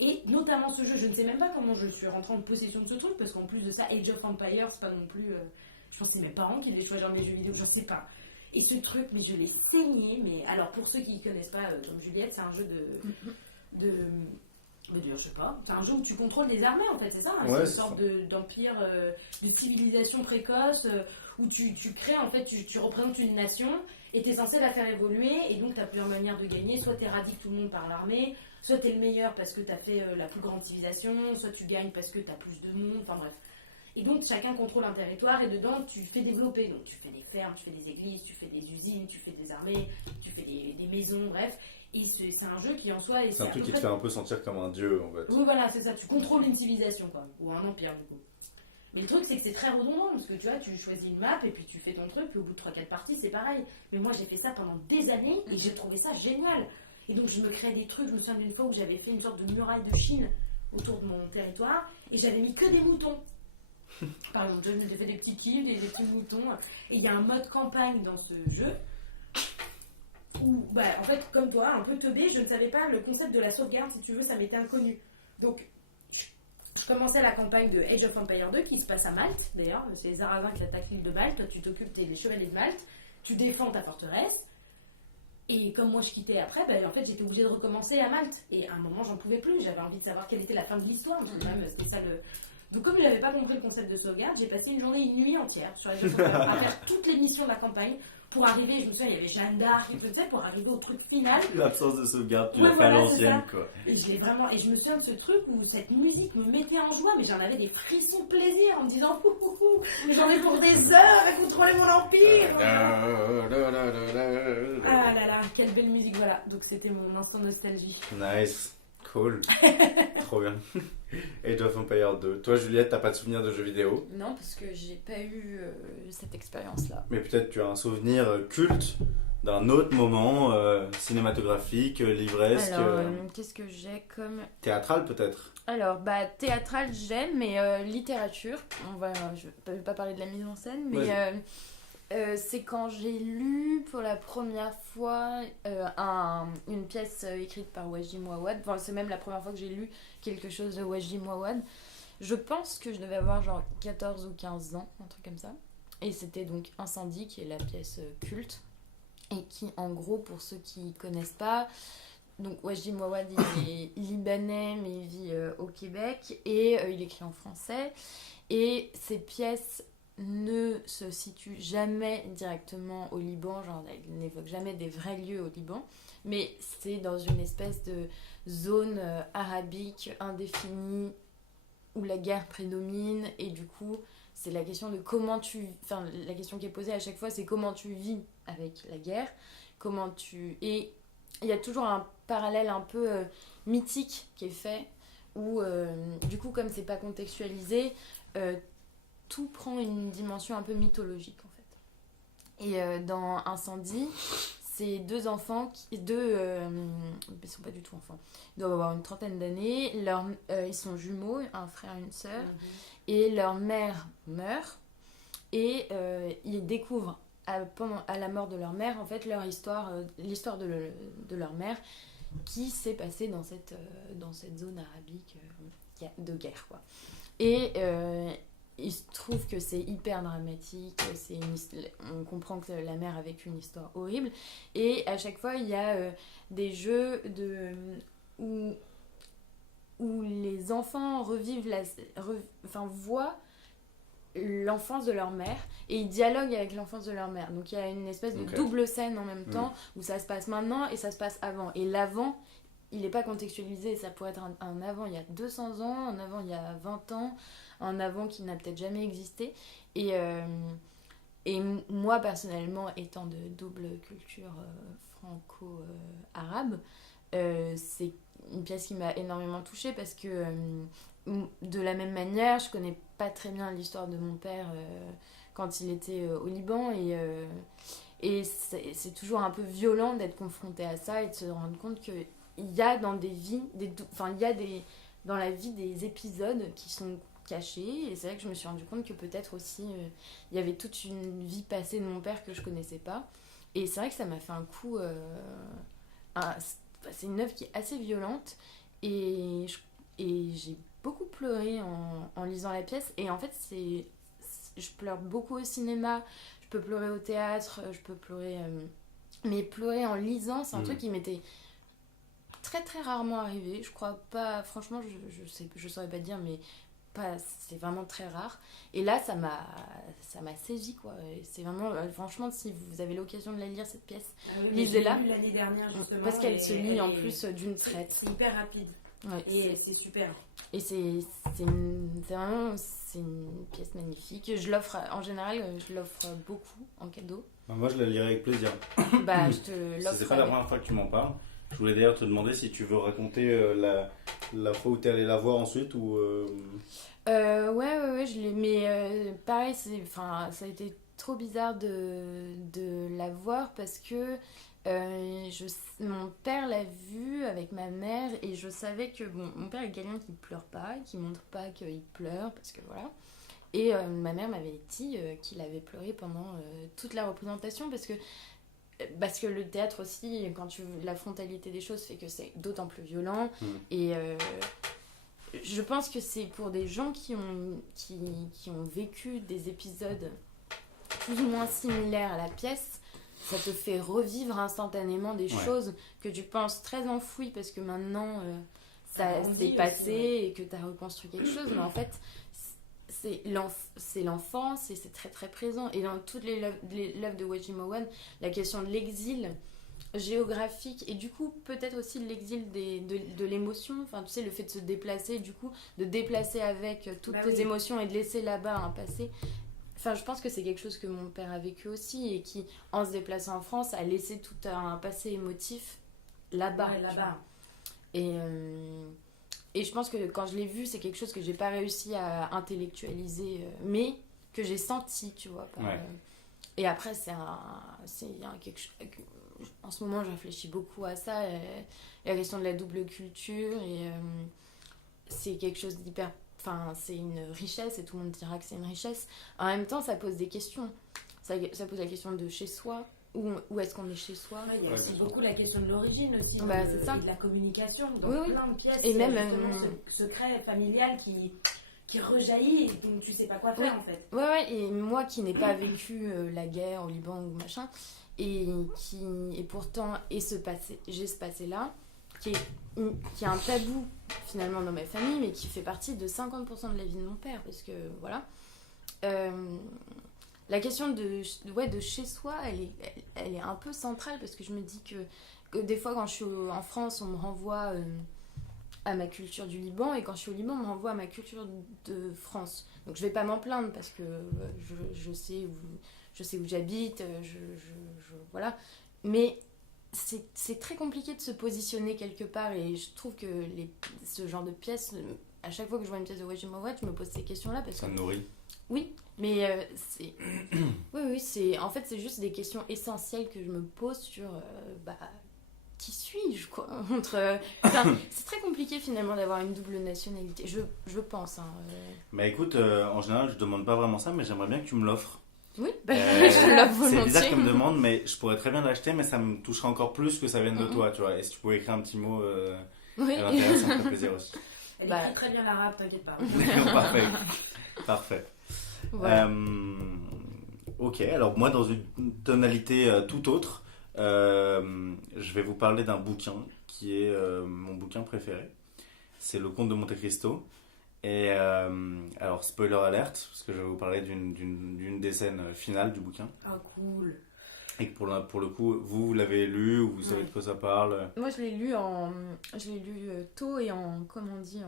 Et notamment ce jeu, je ne sais même pas comment je suis rentrée en possession de ce truc, parce qu'en plus de ça, Age of Empires, c'est pas non plus... je pense que c'est mes parents qui devaient choisir mes jeux vidéo, je sais pas. Et ce truc, mais je l'ai saigné, mais... Alors pour ceux qui ne connaissent pas, comme Juliette, c'est un jeu je sais pas, c'est un jeu où tu contrôles des armées en fait, c'est ça, hein, c'est une sorte d'empire, de civilisation précoce, où tu crées en fait, tu représentes une nation, et tu es censé la faire évoluer, et donc tu as plusieurs manières de gagner, soit tu éradiques tout le monde par l'armée, soit tu es le meilleur parce que tu as fait la plus grande civilisation, soit tu gagnes parce que tu as plus de monde, enfin bref. Et donc chacun contrôle un territoire et dedans tu fais développer, donc tu fais des fermes, tu fais des églises, tu fais des usines, tu fais des armées, tu fais des maisons, bref. Et c'est un jeu qui en soi... C'est un truc qui te fait un peu sentir comme un dieu en fait. Oui voilà, c'est ça, tu contrôles une civilisation quoi, ou un empire du coup. Mais le truc c'est que c'est très redondant, parce que tu vois, tu choisis une map et puis tu fais ton truc, puis au bout de 3-4 parties c'est pareil. Mais moi j'ai fait ça pendant des années et j'ai trouvé ça génial. Et donc je me créais des trucs, je me souviens d'une fois où j'avais fait une sorte de muraille de Chine autour de mon territoire, et j'avais mis que des moutons. Par exemple, j'ai fait des petits kiffs, des petits moutons. Et il y a un mode campagne dans ce jeu où, en fait, comme toi, un peu teubé, je ne savais pas le concept de la sauvegarde, si tu veux, ça m'était inconnu. Donc, je commençais la campagne de Age of Empires 2 qui se passe à Malte, d'ailleurs. C'est les Arabins qui attaquent l'île de Malte. Toi, tu t'occupes des chevaliers de Malte, tu défends ta forteresse. Et comme moi je quittais après, en fait j'étais obligée de recommencer à Malte. Et à un moment j'en pouvais plus, j'avais envie de savoir quelle était la fin de l'histoire. C'était ça le... Donc comme je n'avais pas compris le concept de sauvegarde, j'ai passé une journée et une nuit entière sur les jeux à faire toutes les missions de la campagne pour arriver, je me souviens, il y avait Jeanne d'Arc et tout ça, pour arriver au truc final. L'absence de sauvegarde, tu l'as fait à l'ancienne quoi. Et je l'ai vraiment, et je me souviens de ce truc où cette musique me mettait en joie, mais j'en avais des frissons de plaisir en me disant mais j'en ai pour des heures à contrôler mon empire. Ah là là, quelle belle musique, voilà. Donc c'était mon instant nostalgie. Nice. Cool. Trop bien. Age of Empires 2. Toi, Juliette, t'as pas de souvenir de jeux vidéo? Non, parce que j'ai pas eu cette expérience-là. Mais peut-être tu as un souvenir culte d'un autre moment cinématographique, livresque. Alors, qu'est-ce que j'ai comme... Théâtral peut-être? Alors, théâtral, j'aime, mais littérature, je vais pas parler de la mise en scène, mais c'est quand j'ai lu pour la première fois une pièce écrite par Wajdi Mouawad. Enfin, c'est même la première fois que j'ai lu quelque chose de Wajdi Mouawad. Je pense que je devais avoir genre 14 ou 15 ans, un truc comme ça. Et c'était donc Incendie, qui est la pièce culte. Et qui, en gros, pour ceux qui connaissent pas... Donc Wajdi Mouawad, il est libanais, mais il vit au Québec. Et il écrit en français. Et ses pièces ne se situe jamais directement au Liban, genre il n'évoque jamais des vrais lieux au Liban, mais c'est dans une espèce de zone arabique indéfinie où la guerre prédomine, et du coup c'est la question de la question qui est posée à chaque fois, c'est comment tu vis avec la guerre, et il y a toujours un parallèle un peu mythique qui est fait, où du coup comme c'est pas contextualisé, tout prend une dimension un peu mythologique en fait. Et dans Incendie, c'est deux enfants, ils sont pas du tout enfants, ils doivent avoir une trentaine d'années, ils sont jumeaux, un frère et une sœur, et leur mère meurt, et ils découvrent à la mort de leur mère en fait l'histoire de leur mère qui s'est passée dans cette zone arabique de guerre quoi. Et il se trouve que c'est hyper dramatique, on comprend que la mère a vécu une histoire horrible, et à chaque fois il y a des jeux où les enfants revivent voient l'enfance de leur mère et ils dialoguent avec l'enfance de leur mère. Donc il y a une espèce de double scène en même temps où ça se passe maintenant et ça se passe avant. Et l'avant, il n'est pas contextualisé, ça pourrait être un avant il y a 200 ans, un avant il y a 20 ans, un avant qui n'a peut-être jamais existé. Et moi personnellement, étant de double culture franco-arabe, c'est une pièce qui m'a énormément touchée parce que de la même manière, je connais pas très bien l'histoire de mon père quand il était au Liban et c'est toujours un peu violent d'être confronté à ça et de se rendre compte qu'il y a dans des vies, dans la vie des épisodes qui sont cachés et c'est vrai que je me suis rendu compte que peut-être aussi il y avait toute une vie passée de mon père que je connaissais pas et c'est vrai que ça m'a fait un coup c'est une œuvre qui est assez violente et j'ai beaucoup pleuré en lisant la pièce et en fait je pleure beaucoup au cinéma, je peux pleurer au théâtre, je peux pleurer mais pleurer en lisant c'est un truc qui m'était très très rarement arrivé, je crois pas, franchement je saurais pas te dire mais c'est vraiment très rare et là ça m'a saisi quoi et c'est vraiment franchement si vous avez l'occasion de la lire cette pièce lisez-la j'ai lu l'année dernière justement parce qu'elle se lit en plus d'une traite, c'est hyper rapide et c'est super et c'est vraiment une pièce magnifique, je l'offre en général, je l'offre beaucoup en cadeau. Moi je la lirai avec plaisir. Bah je te l'offre. C'est pas la première fois que tu m'en parles. Je voulais d'ailleurs te demander si tu veux raconter la fois où tu es allé la voir ensuite ou... Ouais, je l'ai. Mais pareil, ça a été trop bizarre de la voir parce que mon père l'a vue avec ma mère et je savais que mon père est quelqu'un qui pleure pas, qui montre pas qu'il pleure parce que voilà. Et ma mère m'avait dit qu'il avait pleuré pendant toute la représentation parce que le théâtre aussi, la frontalité des choses fait que c'est d'autant plus violent. Et je pense que c'est pour des gens qui ont vécu des épisodes plus ou moins similaires à la pièce, ça te fait revivre instantanément des choses que tu penses très enfouies parce que maintenant ça s'est passé et que tu as reconstruit quelque chose. Mais en fait, c'est l'enfance et c'est très très présent. Et dans toutes les œuvres de Wajimowan, la question de l'exil géographique et du coup peut-être aussi l'exil de l'émotion, enfin tu sais le fait de se déplacer, du coup de déplacer avec toutes tes émotions et de laisser là-bas un passé, enfin je pense que c'est quelque chose que mon père a vécu aussi et qui en se déplaçant en France a laissé tout un passé émotif là-bas, et je pense que quand je l'ai vu c'est quelque chose que j'ai pas réussi à intellectualiser mais que j'ai senti, tu vois et après quelque chose. En ce moment, je réfléchis beaucoup à ça, la question de la double culture, et c'est quelque chose d'hyper... Enfin, c'est une richesse, et tout le monde dira que c'est une richesse. En même temps, ça pose des questions. Ça pose la question de chez soi, où est-ce qu'on est chez soi. Il y a aussi beaucoup la question de l'origine aussi, c'est ça. et de la communication, dans plein de pièces. Et même ce secret familial qui rejaillit et dont tu sais pas quoi faire en fait. Ouais, et moi qui n'ai pas vécu la guerre au Liban ou machin, et pourtant j'ai ce passé là qui est un tabou finalement dans ma famille mais qui fait partie de 50% de la vie de mon père parce que voilà la question de chez soi elle est un peu centrale parce que je me dis que des fois quand je suis en France on me renvoie à ma culture du Liban et quand je suis au Liban on me renvoie à ma culture de France, donc je vais pas m'en plaindre parce que je sais où j'habite, voilà. Mais c'est très compliqué de se positionner quelque part et je trouve que ce genre de pièces, à chaque fois que je vois une pièce de Wajimowan, je me pose ces questions-là parce que... Ça nourrit. Oui, mais c'est... oui, en fait, c'est juste des questions essentielles que je me pose sur... qui suis-je, quoi c'est très compliqué, finalement, d'avoir une double nationalité. Je pense, Mais écoute, en général, je demande pas vraiment ça, mais j'aimerais bien que tu me l'offres. Oui, je l'offre volontiers. C'est bizarre comme demande, mais je pourrais très bien l'acheter, mais ça me toucherait encore plus que ça vienne de toi, tu vois. Et si tu pouvais écrire un petit mot à l'intérieur, ça me ferait plaisir aussi. Elle écrit très bien l'arabe, t'inquiète pas. Parfait. Voilà. Ok, alors moi, dans une tonalité tout autre, je vais vous parler d'un bouquin qui est mon bouquin préféré. C'est Le Comte de Monte Cristo. Et alors, spoiler alerte, parce que je vais vous parler d'une des scènes finales du bouquin. Ah, cool. Et que pour le coup, vous l'avez lu, ou vous savez de quoi ça parle. Moi, je l'ai lu tôt et comment on dit,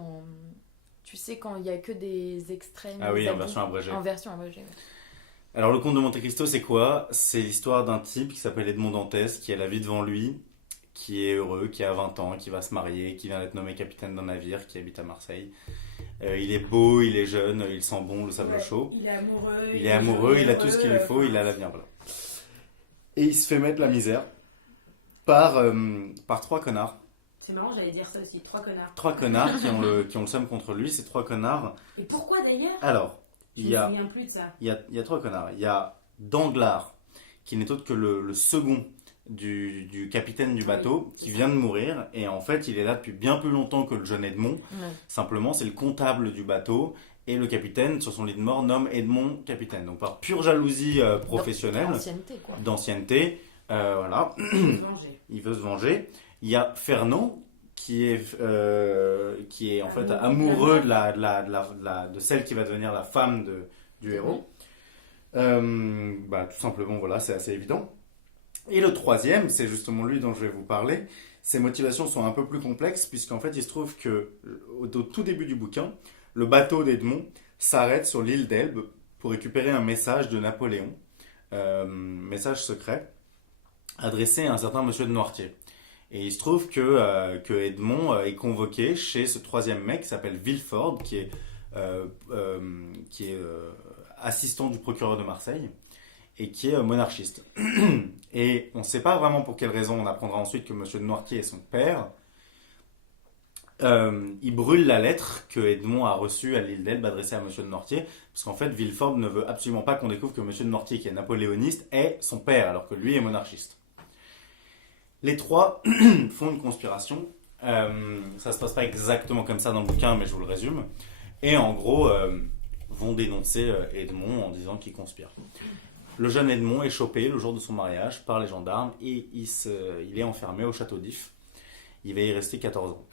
tu sais, quand il n'y a que des extraits. Ah oui, en version abrégée. En version abrégée, ouais. Alors, le Comte de Monte Cristo, c'est quoi? C'est l'histoire d'un type qui s'appelle Edmond Dantès, qui a la vie devant lui, qui est heureux, qui a 20 ans, qui va se marier, qui vient d'être nommé capitaine d'un navire, qui habite à Marseille. Il est beau, il est jeune, il sent bon le sable chaud. Il est amoureux. Il a tout ce qu'il lui faut, il a l'avenir, voilà. Et il se fait mettre la misère par 3 connards. C'est marrant, j'allais dire ça aussi, 3 connards. 3 connards qui ont le seum contre lui, ces 3 connards. Et pourquoi d'ailleurs? Alors, je me souviens plus de ça. Il y a 3 connards. Il y a Danglars, qui n'est autre que le second du capitaine du bateau, qui vient de mourir. Et en fait, il est là depuis bien plus longtemps que le jeune Edmond. Ouais. Simplement, c'est le comptable du bateau. Et le capitaine, sur son lit de mort, nomme Edmond capitaine. Donc par pure jalousie professionnelle, d'ancienneté, voilà, il veut se venger. Il y a Fernand, qui est en fait amoureux de celle qui va devenir la femme du héros. Tout simplement, voilà, c'est assez évident. Et le troisième, c'est justement lui dont je vais vous parler. Ses motivations sont un peu plus complexes, puisqu'en fait, il se trouve qu'au tout début du bouquin, le bateau d'Edmond s'arrête sur l'île d'Elbe pour récupérer un message de Napoléon, message secret, adressé à un certain monsieur de Noirtier. Et il se trouve que Edmond est convoqué chez ce troisième mec qui s'appelle Villefort, qui est assistant du procureur de Marseille et qui est monarchiste. Et on ne sait pas vraiment pour quelle raison, on apprendra ensuite que monsieur de Noirtier est son père. Il brûle la lettre que Edmond a reçue à l'île d'Elbe adressée à monsieur de Noirtier, parce qu'en fait Villefort ne veut absolument pas qu'on découvre que monsieur de Noirtier, qui est napoléoniste, est son père, alors que lui est monarchiste. Les 3 font une conspiration. Ça se passe pas exactement comme ça dans le bouquin, mais je vous le résume. Et en gros, vont dénoncer Edmond en disant qu'il conspire. Le jeune Edmond est chopé le jour de son mariage par les gendarmes et il est enfermé au château d'If. Il va y rester 14 ans.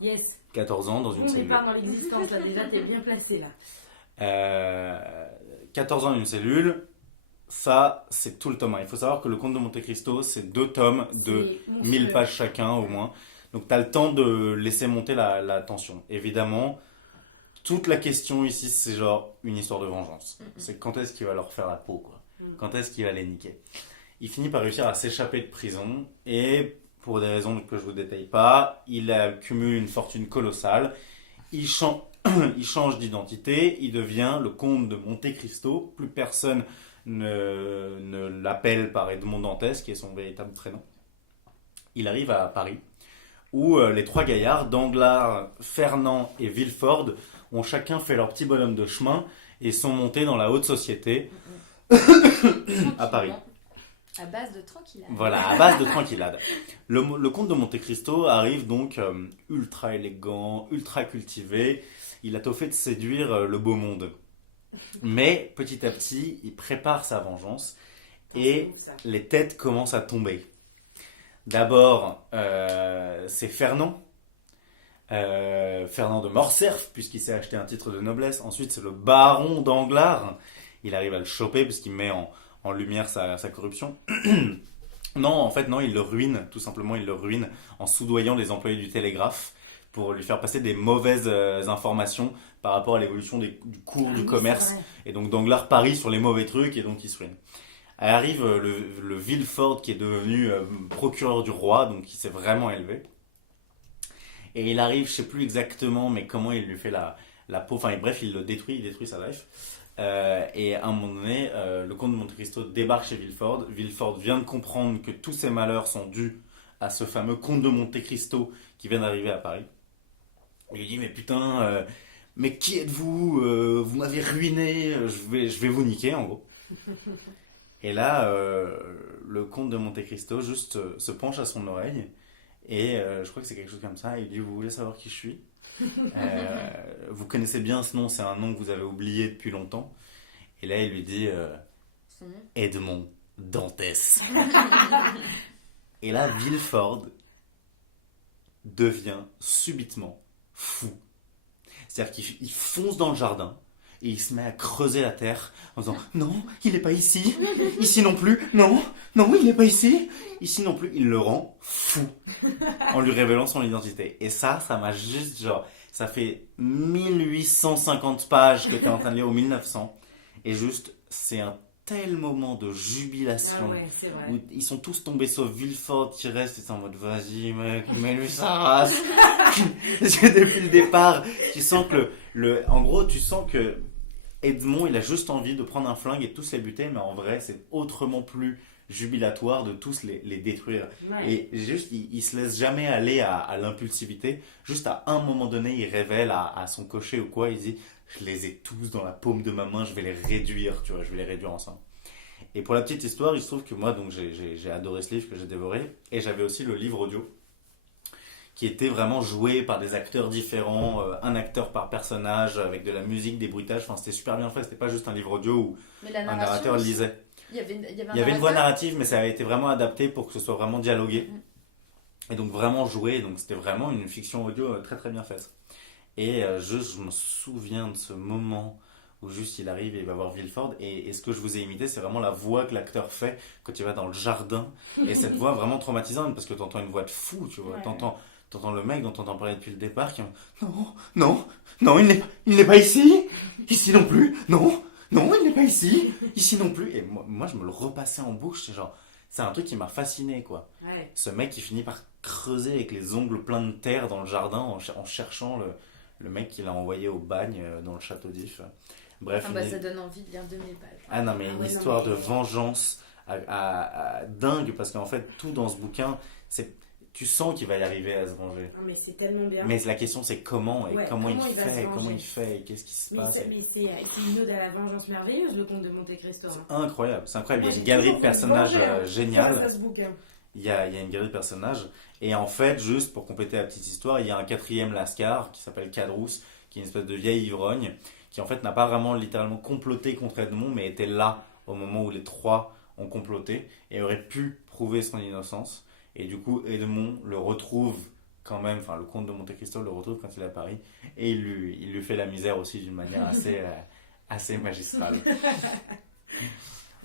Yes. 14 ans dans une cellule. On n'est pas dans l'existence, là, déjà, t'es bien placé, là. 14 ans dans une cellule, ça, c'est tout le tome 1. Il faut savoir que le Comte de Monte Cristo, c'est 2 tomes de 1000 pages chacun, au moins. Donc, tu as le temps de laisser monter la tension. Évidemment, toute la question ici, c'est genre une histoire de vengeance. C'est quand est-ce qu'il va leur faire la peau, quoi. Quand est-ce qu'il va les niquer. Il finit par réussir à s'échapper de prison et... pour des raisons que je ne vous détaille pas, il accumule une fortune colossale, il change d'identité, il devient le comte de Monte Cristo, plus personne ne l'appelle par Edmond Dantès, qui est son véritable prénom. Il arrive à Paris, où les 3 gaillards, Danglars, Fernand et Villefort, ont chacun fait leur petit bonhomme de chemin et sont montés dans la haute société à Paris. À base de tranquillade. Voilà, à base de tranquillade. Le comte de Monte Cristo arrive donc ultra élégant, ultra cultivé. Il a tout fait de séduire le beau monde. Mais petit à petit, il prépare sa vengeance et les têtes commencent à tomber. D'abord, c'est Fernand. Fernand de Morcerf, puisqu'il s'est acheté un titre de noblesse. Ensuite, c'est le baron Danglars. Il arrive à le choper puisqu'il met en lumière sa corruption. Non, en fait, non, il le ruine, tout simplement, il le ruine en soudoyant les employés du télégraphe pour lui faire passer des mauvaises informations par rapport à l'évolution du cours du commerce. Et donc Danglars parie sur les mauvais trucs et donc il se ruine. Arrive le Villefort qui est devenu procureur du roi, donc il s'est vraiment élevé. Et il arrive, je sais plus exactement, mais comment il lui fait la peau, enfin bref, il détruit sa life. Et à un moment donné, le comte de Monte Cristo débarque chez Villefort. Villefort vient de comprendre que tous ses malheurs sont dus à ce fameux comte de Monte Cristo qui vient d'arriver à Paris. Il lui dit, mais putain, mais qui êtes-vous? Vous m'avez ruiné, je vais vous niquer en gros. Et là, le comte de Monte Cristo juste se penche à son oreille et je crois que c'est quelque chose comme ça. Il dit, vous voulez savoir qui je suis? Vous connaissez bien ce nom, c'est un nom que vous avez oublié depuis longtemps. Et là, il lui dit Edmond Dantès. Et là, Villefort devient subitement fou. C'est-à-dire qu'il fonce dans le jardin et il se met à creuser la terre en disant non, il n'est pas ici, ici non plus, non, non, il n'est pas ici, ici non plus. Il le rend fou en lui révélant son identité. Et ça m'a juste genre, ça fait 1850 pages que tu es en train de lire, ou 1900, et juste, c'est un tel moment de jubilation. Ah ouais, c'est vrai. Où ils sont tous tombés sauf Villefort qui reste et c'est en mode vas-y mec, mets-lui sa race. Parce que depuis le départ, tu sens que en gros, tu sens que Edmond, il a juste envie de prendre un flingue et de tous les buter, mais en vrai, c'est autrement plus jubilatoire de tous les détruire. Ouais. Et juste, il se laisse jamais aller à l'impulsivité. Juste à un moment donné, il révèle à son cocher ou quoi, il dit je les ai tous dans la paume de ma main, je vais les réduire, tu vois, je vais les réduire ensemble. Et pour la petite histoire, il se trouve que moi, donc, j'ai adoré ce livre que j'ai dévoré, et j'avais aussi le livre audio, qui était vraiment joué par des acteurs différents, un acteur par personnage, avec de la musique, des bruitages, enfin c'était super bien fait, c'était pas juste un livre audio où Mais la un narration narrateur aussi. lisait. Il y avait un Il y avait une voix narrateur. narrative, mais ça a été vraiment adapté pour que ce soit vraiment dialogué. Et donc vraiment joué, donc c'était vraiment une fiction audio très très bien faite. Et je me souviens de ce moment où juste il arrive et il va voir Villefort. Et ce que je vous ai imité, c'est vraiment la voix que l'acteur fait quand il va dans le jardin. Et cette voix vraiment traumatisante, parce que tu entends une voix de fou, tu vois. Ouais. T'entends le mec dont t'entends parler depuis le départ qui est non, non, non, il n'est pas ici, ici non plus, non, non, il n'est pas ici, ici non plus. Et moi je me le repassais en bouche, c'est un truc qui m'a fasciné, quoi. Ouais. Ce mec qui finit par creuser avec les ongles pleins de terre dans le jardin en cherchant le mec qu'il a envoyé au bagne dans le château d'If. Bref, Ah bah ça donne envie de lire 2000 pages. ah non, mais Ah une ouais, non, histoire mais- de vengeance dingue, parce qu'en fait, tout dans ce bouquin, tu sens qu'il va y arriver à se venger. Non, mais c'est tellement bien. Mais la question, c'est comment, et Ouais, comment il comment il va se fait, venger. comment il fait, et qu'est-ce qui se Mais passe. c'est une ode à la vengeance merveilleuse, le comte de Monte Cristo. Hein. Incroyable, c'est incroyable. Il y a Moi, une j'ai galerie de toujours voulu personnages venger, hein, géniale. grâce à ce bouquin. Il y a une galerie de personnages. Et en fait, juste pour compléter la petite histoire, il y a un quatrième Lascar qui s'appelle Cadrousse, qui est une espèce de vieille ivrogne, qui en fait n'a pas vraiment littéralement comploté contre Edmond, mais était là au moment où les trois ont comploté et aurait pu prouver son innocence. Et du coup, Edmond le retrouve quand même, enfin le comte de Monte Cristo le retrouve quand il est à Paris, et il lui fait la misère aussi d'une manière assez magistrale.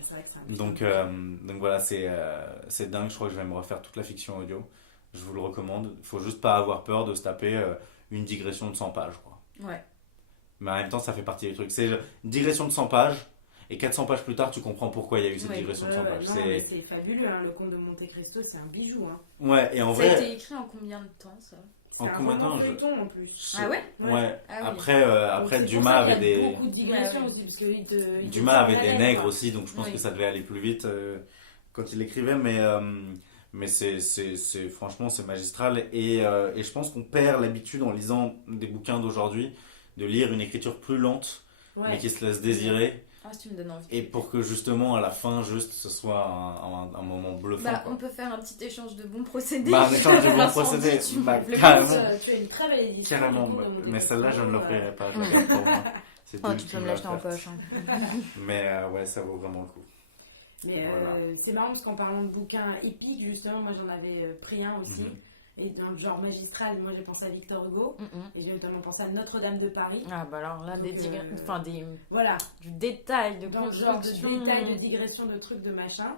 C'est vrai que c'est un Donc voilà, c'est dingue. Je crois que je vais me refaire toute la fiction audio. Je vous le recommande. Il faut juste pas avoir peur de se taper une digression de 100 pages, quoi. Ouais. Mais en même temps, ça fait partie du truc. C'est une digression de 100 pages, et 400 pages plus tard, tu comprends pourquoi il y a eu cette Ouais, digression de 100 pages. non, mais c'est fabuleux, hein, le comte de Monte Cristo, c'est un bijou. Hein. Ouais, et en Ça a vrai. été écrit en combien de temps ça? C'est En un combien de temps roman je- feuilleton, en plus. Ah ouais? Ouais. Ah oui. Après, Donc, après c'est pour Dumas ça qu'il avait y a des. beaucoup de digressions Ouais, ouais. aussi, parce que Dumas avait des nègres aussi, donc je pense Oui. que ça devait aller plus vite quand il écrivait, mais c'est franchement c'est magistral, et je pense qu'on perd l'habitude en lisant des bouquins d'aujourd'hui de lire une écriture plus lente, Ouais. mais qui se laisse désirer, Ah, tu me donnes envie. et pour que justement à la fin juste ce soit un moment bluffant, Bah, quoi. on peut faire un petit échange de bons procédés. Bah, un échange de bons L'incendie, procédés, tu bah, me le carrément. poses. Tu as une très belle édition. Carrément, du comte de Monte mais Cristo, celle-là je ne l'offrirai pas, je la Mm. garde pour moi. C'est Oh, Dune tu qui peux me l'a l'acheter en offerte. poche. Hein. Mais ouais, ça vaut vraiment le coup. Mais Voilà. c'est marrant parce qu'en parlant de bouquins épiques, justement, moi j'en avais pris un aussi. Mhm. Et dans le genre magistral, moi j'ai pensé à Victor Hugo. Et j'ai notamment pensé à Notre-Dame de Paris. Ah bah alors là, Donc, enfin, Voilà, du détail, de dans le genre de construction. détails, de digression, de trucs, de machin.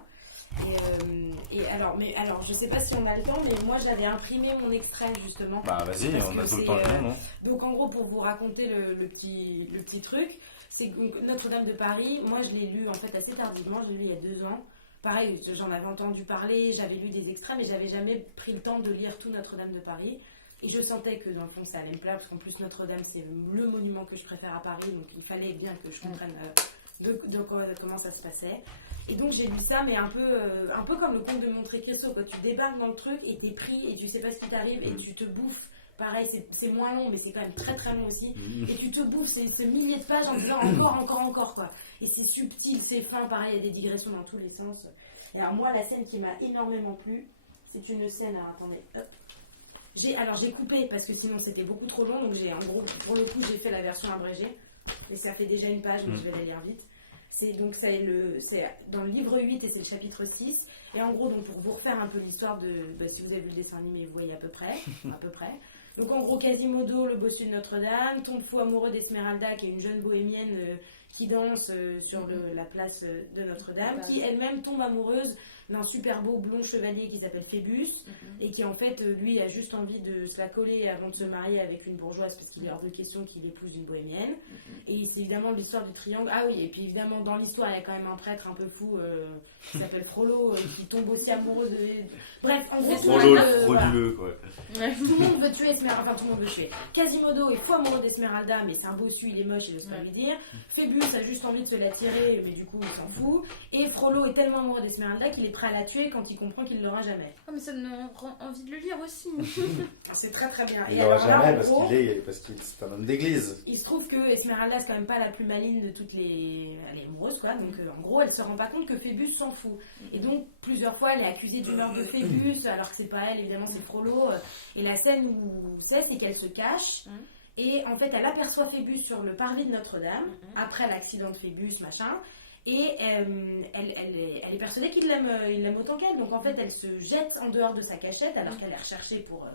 Et alors, je sais pas si on a le temps, mais moi j'avais imprimé mon extrait justement. Bah vas-y, Parce on a que tout le c'est, temps que non. Donc en gros, pour vous raconter le petit truc, c'est que Notre-Dame de Paris, moi je l'ai lu en fait assez tardivement, je l'ai lu il y a 2 ans. Pareil, j'en avais entendu parler, j'avais lu des extraits, mais j'avais jamais pris le temps de lire tout Notre-Dame de Paris. Et je sentais que dans le fond ça allait me plaire, parce qu'en plus Notre-Dame c'est le monument que je préfère à Paris, donc il fallait bien que je comprenne comment ça se passait. Et donc j'ai lu ça, mais un peu comme le conte de Monte Cristo, quand tu débarques dans le truc et t'es pris et tu sais pas ce qui t'arrive et tu te bouffes. Pareil, c'est moins long, mais c'est quand même très très long aussi. Et tu te bouffes ces milliers de pages en disant encore, quoi. Et c'est subtil, c'est fin, pareil, il y a des digressions dans tous les sens. Et alors, moi, la scène qui m'a énormément plu, c'est une scène. Alors, attendez, hop. J'ai coupé parce que sinon c'était beaucoup trop long, donc en gros, pour le coup, j'ai fait la version abrégée. Et ça fait déjà une page, mais je vais la lire vite. C'est dans le livre 8 et c'est le chapitre 6. Et en gros, donc, pour vous refaire un peu l'histoire de. Bah, si vous avez vu le dessin animé, vous voyez à peu près. Donc en gros, Quasimodo, le bossu de Notre-Dame, tombe fou amoureux d'Esmeralda, qui est une jeune bohémienne qui danse sur la place de Notre-Dame, qui elle-même tombe amoureuse d'un super beau blond chevalier qui s'appelle Phébus, et qui en fait, lui, a juste envie de se la coller avant de se marier avec une bourgeoise, parce qu'il est hors de question qu'il épouse une bohémienne. Et c'est évidemment l'histoire du triangle. Ah oui, et puis évidemment, dans l'histoire, il y a quand même un prêtre un peu fou qui s'appelle Frollo, qui tombe aussi amoureux de... Bref, en gros, Frollo le frauduleux, quoi. tout le monde veut tuer Esmeralda, enfin tout le monde veut tuer. Quasimodo est fou amoureux d'Esmeralda, mais c'est un bossu, il est moche, il ne pas lui dire. Phébus a juste envie de se l'attirer, mais du coup, il s'en fout. Et Frollo est tellement amoureux d'Esmeralda qu'il est prêt à la tuer quand il comprend qu'il ne l'aura jamais. Oh, mais ça me rend envie de le lire aussi. C'est très très bien. Il Et l'aura alors là, jamais en parce qu'il c'est un homme d'église. il se trouve que Esmeralda, c'est quand même pas la plus maligne de toutes les... Elle est amoureuse, quoi. Donc, en gros, elle se rend pas compte que Phébus s'en fout. Et donc, plusieurs fois, elle est accusée du meurtre de Phébus, alors que c'est pas elle, évidemment, c'est Frollo. Et la scène où c'est qu'elle se cache. Et en fait, elle aperçoit Phébus sur le parvis de Notre-Dame, après l'accident de Phébus, machin. Et elle est persuadée qu'il l'aime autant qu'elle. Donc, en fait, elle se jette en dehors de sa cachette, alors qu'elle est recherchée pour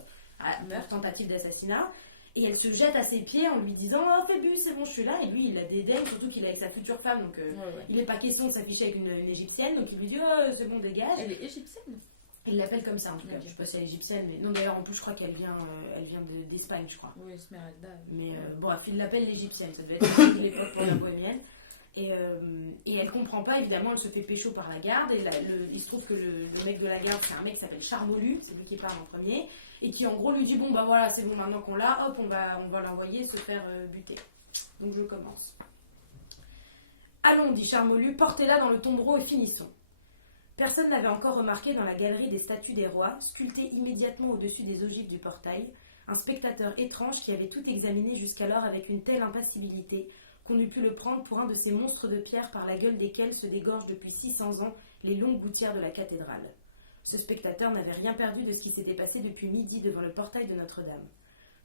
meurtre, tentative d'assassinat. Et elle se jette à ses pieds en lui disant « Oh Phébus, c'est bon, je suis là ». Et lui, il la dédaigne, surtout qu'il est avec sa future femme. Donc, il n'est pas question de s'afficher avec une égyptienne. Donc, il lui dit « Oh, c'est bon, dégage ». Elle est égyptienne. Il l'appelle comme ça, en tout cas. Je sais pas si elle est égyptienne. Mais... Non, d'ailleurs, en plus, je crois qu'elle vient, d'Espagne, je crois. Oui, Esmeralda. Mais bref, il l'appelle l'égyptienne. Ça devait être l'époque pour la bohémienne. Et elle comprend pas, évidemment, elle se fait pécho par la garde. Et il se trouve que le mec de la garde, c'est un mec qui s'appelle Charmolue, c'est lui qui parle en premier. Et qui, en gros, lui dit « Bon, bah voilà, c'est bon, maintenant qu'on l'a, hop, on va l'envoyer se faire buter. » Donc, je commence. « Allons, dit Charmolue, portez-la dans le tombereau et finissons. » Personne n'avait encore remarqué dans la galerie des statues des rois, sculptées immédiatement au-dessus des ogives du portail, un spectateur étrange qui avait tout examiné jusqu'alors avec une telle impassibilité qu'on eût pu le prendre pour un de ces monstres de pierre par la gueule desquels se dégorgent depuis 600 ans les longues gouttières de la cathédrale. Ce spectateur n'avait rien perdu de ce qui s'était passé depuis midi devant le portail de Notre-Dame.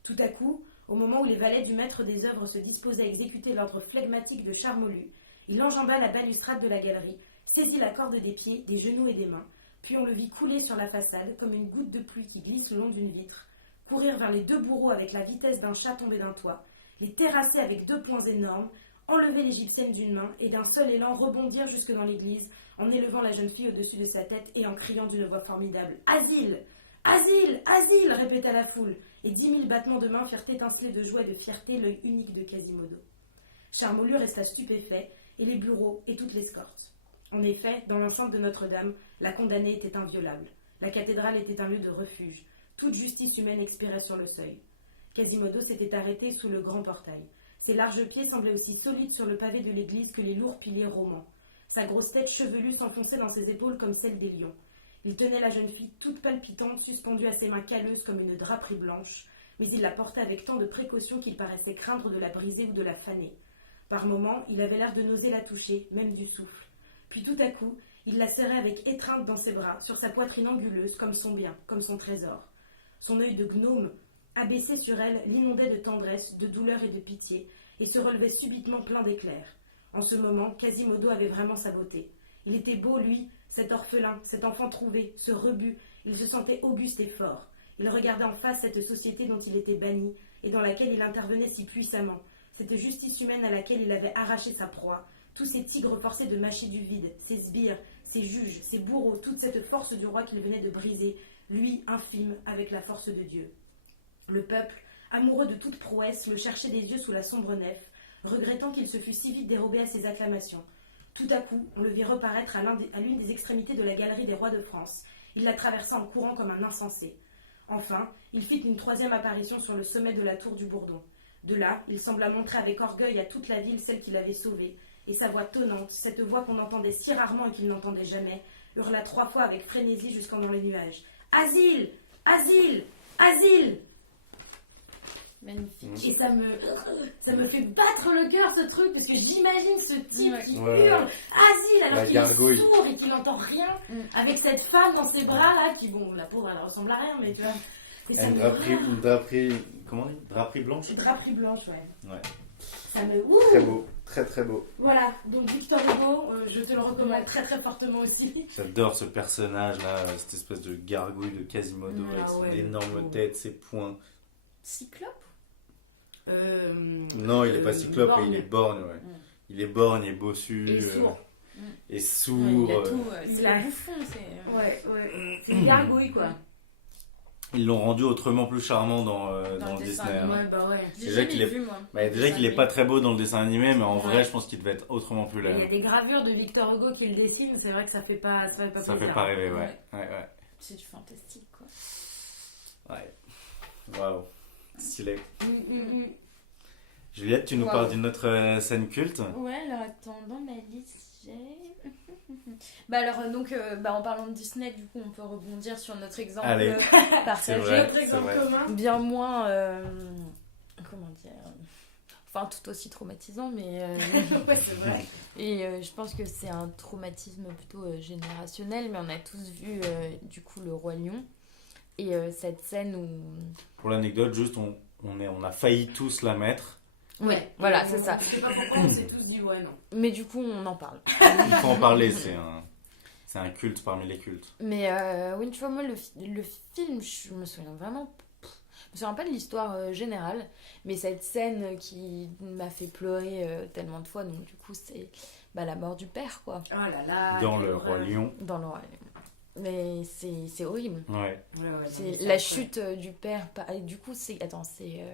Tout à coup, au moment où les valets du maître des œuvres se disposaient à exécuter l'ordre flegmatique de Charmolue, il enjamba la balustrade de la galerie, saisit la corde des pieds, des genoux et des mains, puis on le vit couler sur la façade comme une goutte de pluie qui glisse le long d'une vitre, courir vers les deux bourreaux avec la vitesse d'un chat tombé d'un toit, les terrasser avec 2 poings énormes, enlever l'égyptienne d'une main et d'un seul élan rebondir jusque dans l'église en élevant la jeune fille au-dessus de sa tête et en criant d'une voix formidable « Asile ! Asile ! Asile !» répéta la foule, et 10 000 battements de mains firent étinceler de joie et de fierté l'œil unique de Quasimodo. Charmolue resta stupéfait, et les bureaux et toute l'escorte. En effet, dans l'enceinte de Notre-Dame, la condamnée était inviolable. La cathédrale était un lieu de refuge. Toute justice humaine expirait sur le seuil. Quasimodo s'était arrêté sous le grand portail. Ses larges pieds semblaient aussi solides sur le pavé de l'église que les lourds piliers romans. Sa grosse tête chevelue s'enfonçait dans ses épaules comme celle des lions. Il tenait la jeune fille toute palpitante, suspendue à ses mains calleuses comme une draperie blanche, mais il la portait avec tant de précaution qu'il paraissait craindre de la briser ou de la faner. Par moments, il avait l'air de n'oser la toucher, même du souffle. Puis tout à coup, il la serrait avec étreinte dans ses bras, sur sa poitrine anguleuse, comme son bien, comme son trésor. Son œil de gnome, abaissé sur elle, l'inondait de tendresse, de douleur et de pitié, et se relevait subitement plein d'éclairs. En ce moment, Quasimodo avait vraiment sa beauté. Il était beau, lui, cet orphelin, cet enfant trouvé, ce rebut. Il se sentait auguste et fort. Il regardait en face cette société dont il était banni, et dans laquelle il intervenait si puissamment, cette justice humaine à laquelle il avait arraché sa proie, tous ces tigres forcés de mâcher du vide, ces sbires, ces juges, ces bourreaux, toute cette force du roi qu'il venait de briser, lui, infime, avec la force de Dieu. Le peuple, amoureux de toute prouesse, le cherchait des yeux sous la sombre nef, regrettant qu'il se fût si vite dérobé à ses acclamations. Tout à coup, on le vit reparaître à l'une des extrémités de la galerie des rois de France. Il la traversa en courant comme un insensé. Enfin, il fit une 3e apparition sur le sommet de la tour du Bourdon. De là, il sembla montrer avec orgueil à toute la ville celle qu'il avait sauvée, et sa voix tonnante, cette voix qu'on entendait si rarement et qu'il n'entendait jamais, hurla 3 fois avec frénésie jusqu'en dans les nuages. « Asile ! Asile ! Asile !» Magnifique. Et ça me fait battre le cœur, ce truc, parce que j'imagine ce type qui Ouais. hurle « Asile !» alors qu'il gargouille. est sourd et qu'il n'entend rien, avec cette femme dans ses bras là, qui, bon, la pauvre, elle ressemble à rien, mais tu vois. Et ça me Une draperie, comment on dit ? Draperie blanche ? Une draperie blanche, ouais. Ouais. Ça me... Très beau, très très beau. Voilà, donc Victor Hugo, je te le recommande très très fortement aussi. J'adore ce personnage là, cette espèce de gargouille de Quasimodo avec son énorme tête, ses poings. Cyclope. Non, il est pas cyclope, borgne. il est borgne, ouais. Il est borgne et bossu. Et sourd. Et Ouais, sourd. il a tout. c'est C'est la- le bouffon. C'est. Ouais. C'est une gargouille, quoi. Ils l'ont rendu autrement plus charmant dans Dans le dessin Disney. animé. hein. Ouais. J'ai Déjà jamais qu'il est- vu moi. Bah, déjà qu'il est pas très beau dans le dessin animé, mais en Ouais. vrai, je pense qu'il devait être autrement plus Il y a laid. des gravures de Victor Hugo qui le dessinent, c'est vrai que ça fait pas Ça fait plaisir. pas rêver, Ouais. ouais. C'est du fantastique quoi. Ouais. Waouh. Stylé. Mm. Juliette, tu nous Waouh. parles d'une autre scène culte? Ouais, alors attends, dans ma liste, j'ai. Bah alors, donc, en parlant de Disney, du coup, on peut rebondir sur notre exemple Allez. C'est partagé. vrai. Autre exemple vrai. commun. Bien moins. Comment dire. Enfin, tout aussi traumatisant, mais. Ouais, c'est vrai. Et je pense que c'est un traumatisme plutôt générationnel, mais on a tous vu, du coup, Le Roi Lion. Et cette scène où. Pour l'anecdote, juste, on a failli tous la mettre. Ouais, voilà, c'est ça. Je sais pas pourquoi on s'est tous dit ouais, non. Mais du coup, on en parle. Il faut en parler, c'est un culte parmi les cultes. Mais oui, tu vois, moi, le film, je me souviens vraiment. Je me souviens pas de l'histoire générale, mais cette scène qui m'a fait pleurer tellement de fois, donc du coup, c'est la mort du père, quoi, Oh là là. Dans quelle Le Roi horreur. Lion. dans le Roi Lion. Mais c'est horrible. Ouais. Ouais, C'est non, la mais chute du père. Et du coup, c'est. Attends, c'est.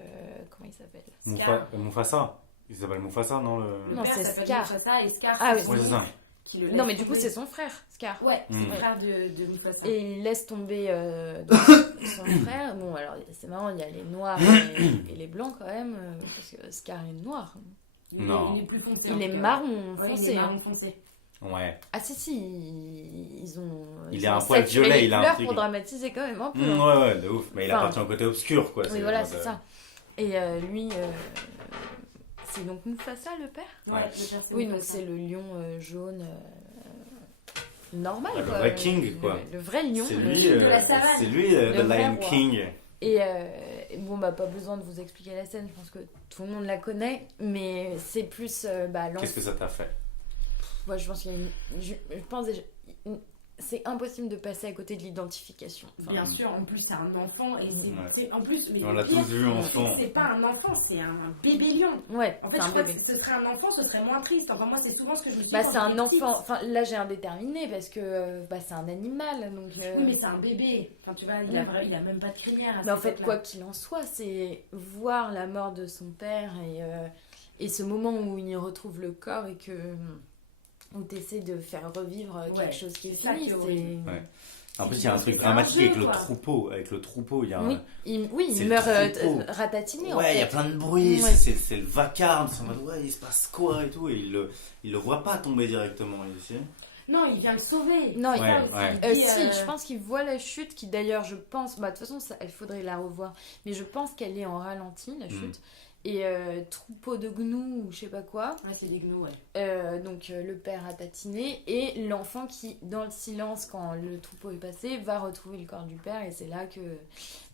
Comment il s'appelle? Scar. Mufasa. Il s'appelle Mufasa, non Le Non, père c'est s'appelle Scar. Mufasa et Scar. Ah oui, son Ouais, c'est ça. oncle qui le Non, laisse mais du coup, tomber. c'est son frère, Scar. Ouais, c'est Mm. le frère de Mufasa. Et il laisse tomber donc, son frère. Bon, alors, c'est marrant, il y a les noirs et les blancs quand même, parce que Scar est noir. Non. Il est plus foncé. Il en est tout cas. marron Ouais, foncé. il est hein. marron foncé. Ouais. Ah si, ils ont... Il ils est ont un poil saturé violet, les il a un couleurs truc. pour dramatiser quand même un peu. Mm, hein. ouais, de ouf. Mais il Enfin, appartient au côté obscur, quoi. Oui, voilà, le c'est mode, ça. Et lui, c'est donc Mufasa, le père? Ouais, Ouais. le père, c'est Oui, donc Mufasa. c'est le lion jaune normal, Ouais, le quoi. vrai king, quoi. Le vrai lion. C'est le- lui, de la savane. c'est lui, Le The vrai Lion roi. King. Et bon, pas besoin de vous expliquer la scène, je pense que tout le monde la connaît, mais c'est plus Qu'est-ce que ça t'a fait? Moi, je pense qu'il y a je pense déjà, c'est impossible de passer à côté de l'identification. Enfin, Bien sûr, en plus c'est un enfant et Ouais. c'est en plus mais On le l'a pire, tous vu enfant. c'est pas un enfant, c'est un bébé lion. Ouais, En fait, c'est je un crois bébé. que ce serait un enfant, ce serait moins triste. Enfin, moi, c'est souvent ce que je me suis dit. Bah, quand c'est un j'étais petite. enfant. Enfin, là, j'ai indéterminé parce que c'est un animal. Donc, Oui, mais c'est un bébé. Enfin, tu vois, il a même pas de crinière. à mais en cette fait, époque-là. quoi qu'il en soit, c'est voir la mort de son père et ce moment où il retrouve le corps et que où t'essaies de faire revivre Ouais, quelque chose qui est c'est ça fini. qui est horrible. Ouais. En plus, il y a un truc C'est un dramatique jeu, avec le quoi. troupeau. Avec le troupeau, il y a un... Oui, il C'est le meurt troupeau. ratatiné en Ouais, il y a fait. plein de bruit, Ouais. c'est le vacarme, c'est en mode ouais, il se passe quoi et tout, et il le voit pas tomber directement ici. Non, il vient le sauver. Non, C'est il- ça Ouais, aussi. ouais. Et puis, Si, je pense qu'il voit la chute, qui d'ailleurs, je pense, de toute façon, il faudrait la revoir, mais je pense qu'elle est en ralenti, la chute. Et troupeau de gnous ou je sais pas quoi, Ouais, c'est des gnous, ouais. donc le père a tatiné, et l'enfant qui, dans le silence, quand le troupeau est passé, va retrouver le corps du père, et c'est là que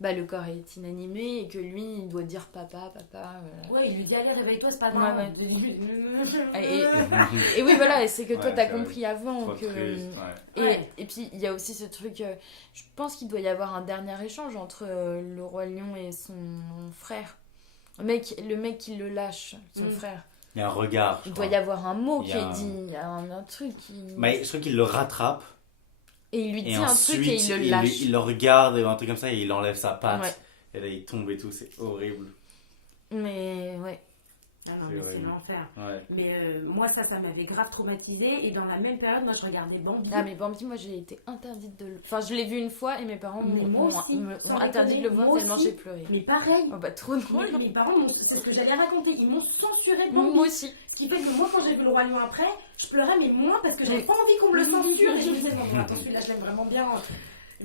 le corps est inanimé, et que lui, il doit dire papa, papa. Ouais, il lui dit allez, réveille-toi, c'est pas Ouais, grave. Et oui, voilà, et c'est que toi, Ouais, t'as c'est compris avant Trop que. triste, ouais. Ouais. Et puis il y a aussi ce truc, je pense qu'il doit y avoir un dernier échange entre le roi lion et son frère. Le mec qui le lâche, son frère. Il y a un regard. je Il doit crois. y avoir un mot Il y qui a est un- dit, il y a un truc qui... Mais je crois qu'il le rattrape Et il lui dit et un ensuite truc et il le lâche. il le regarde et un truc comme ça et il enlève sa patte. Ouais. Et là il tombe et tout, c'est horrible. Mais ouais. Ah non, C'est mais c'est horrible. l'enfer. Ouais. Mais moi, ça m'avait grave traumatisée. Et dans la même période, moi, je regardais Bambi. Ah mais Bambi, moi j'ai été interdite de le... Enfin je l'ai vu une fois et mes parents Mais moi aussi, m'ont sans interdit de le déconner, voir moi tellement aussi. j'ai pleuré. Mais pareil. Oh bah trop drôle. Mes parents, c'est ce que j'allais raconter. Ils m'ont censuré Bambi. Moi aussi. Ce qui fait que moi, quand j'ai vu le Roi Lion après, je pleurais, mais moins parce que j'avais pas envie qu'on me le censure. Et je me disais, non, attends, celui-là, je l'aime vraiment bien.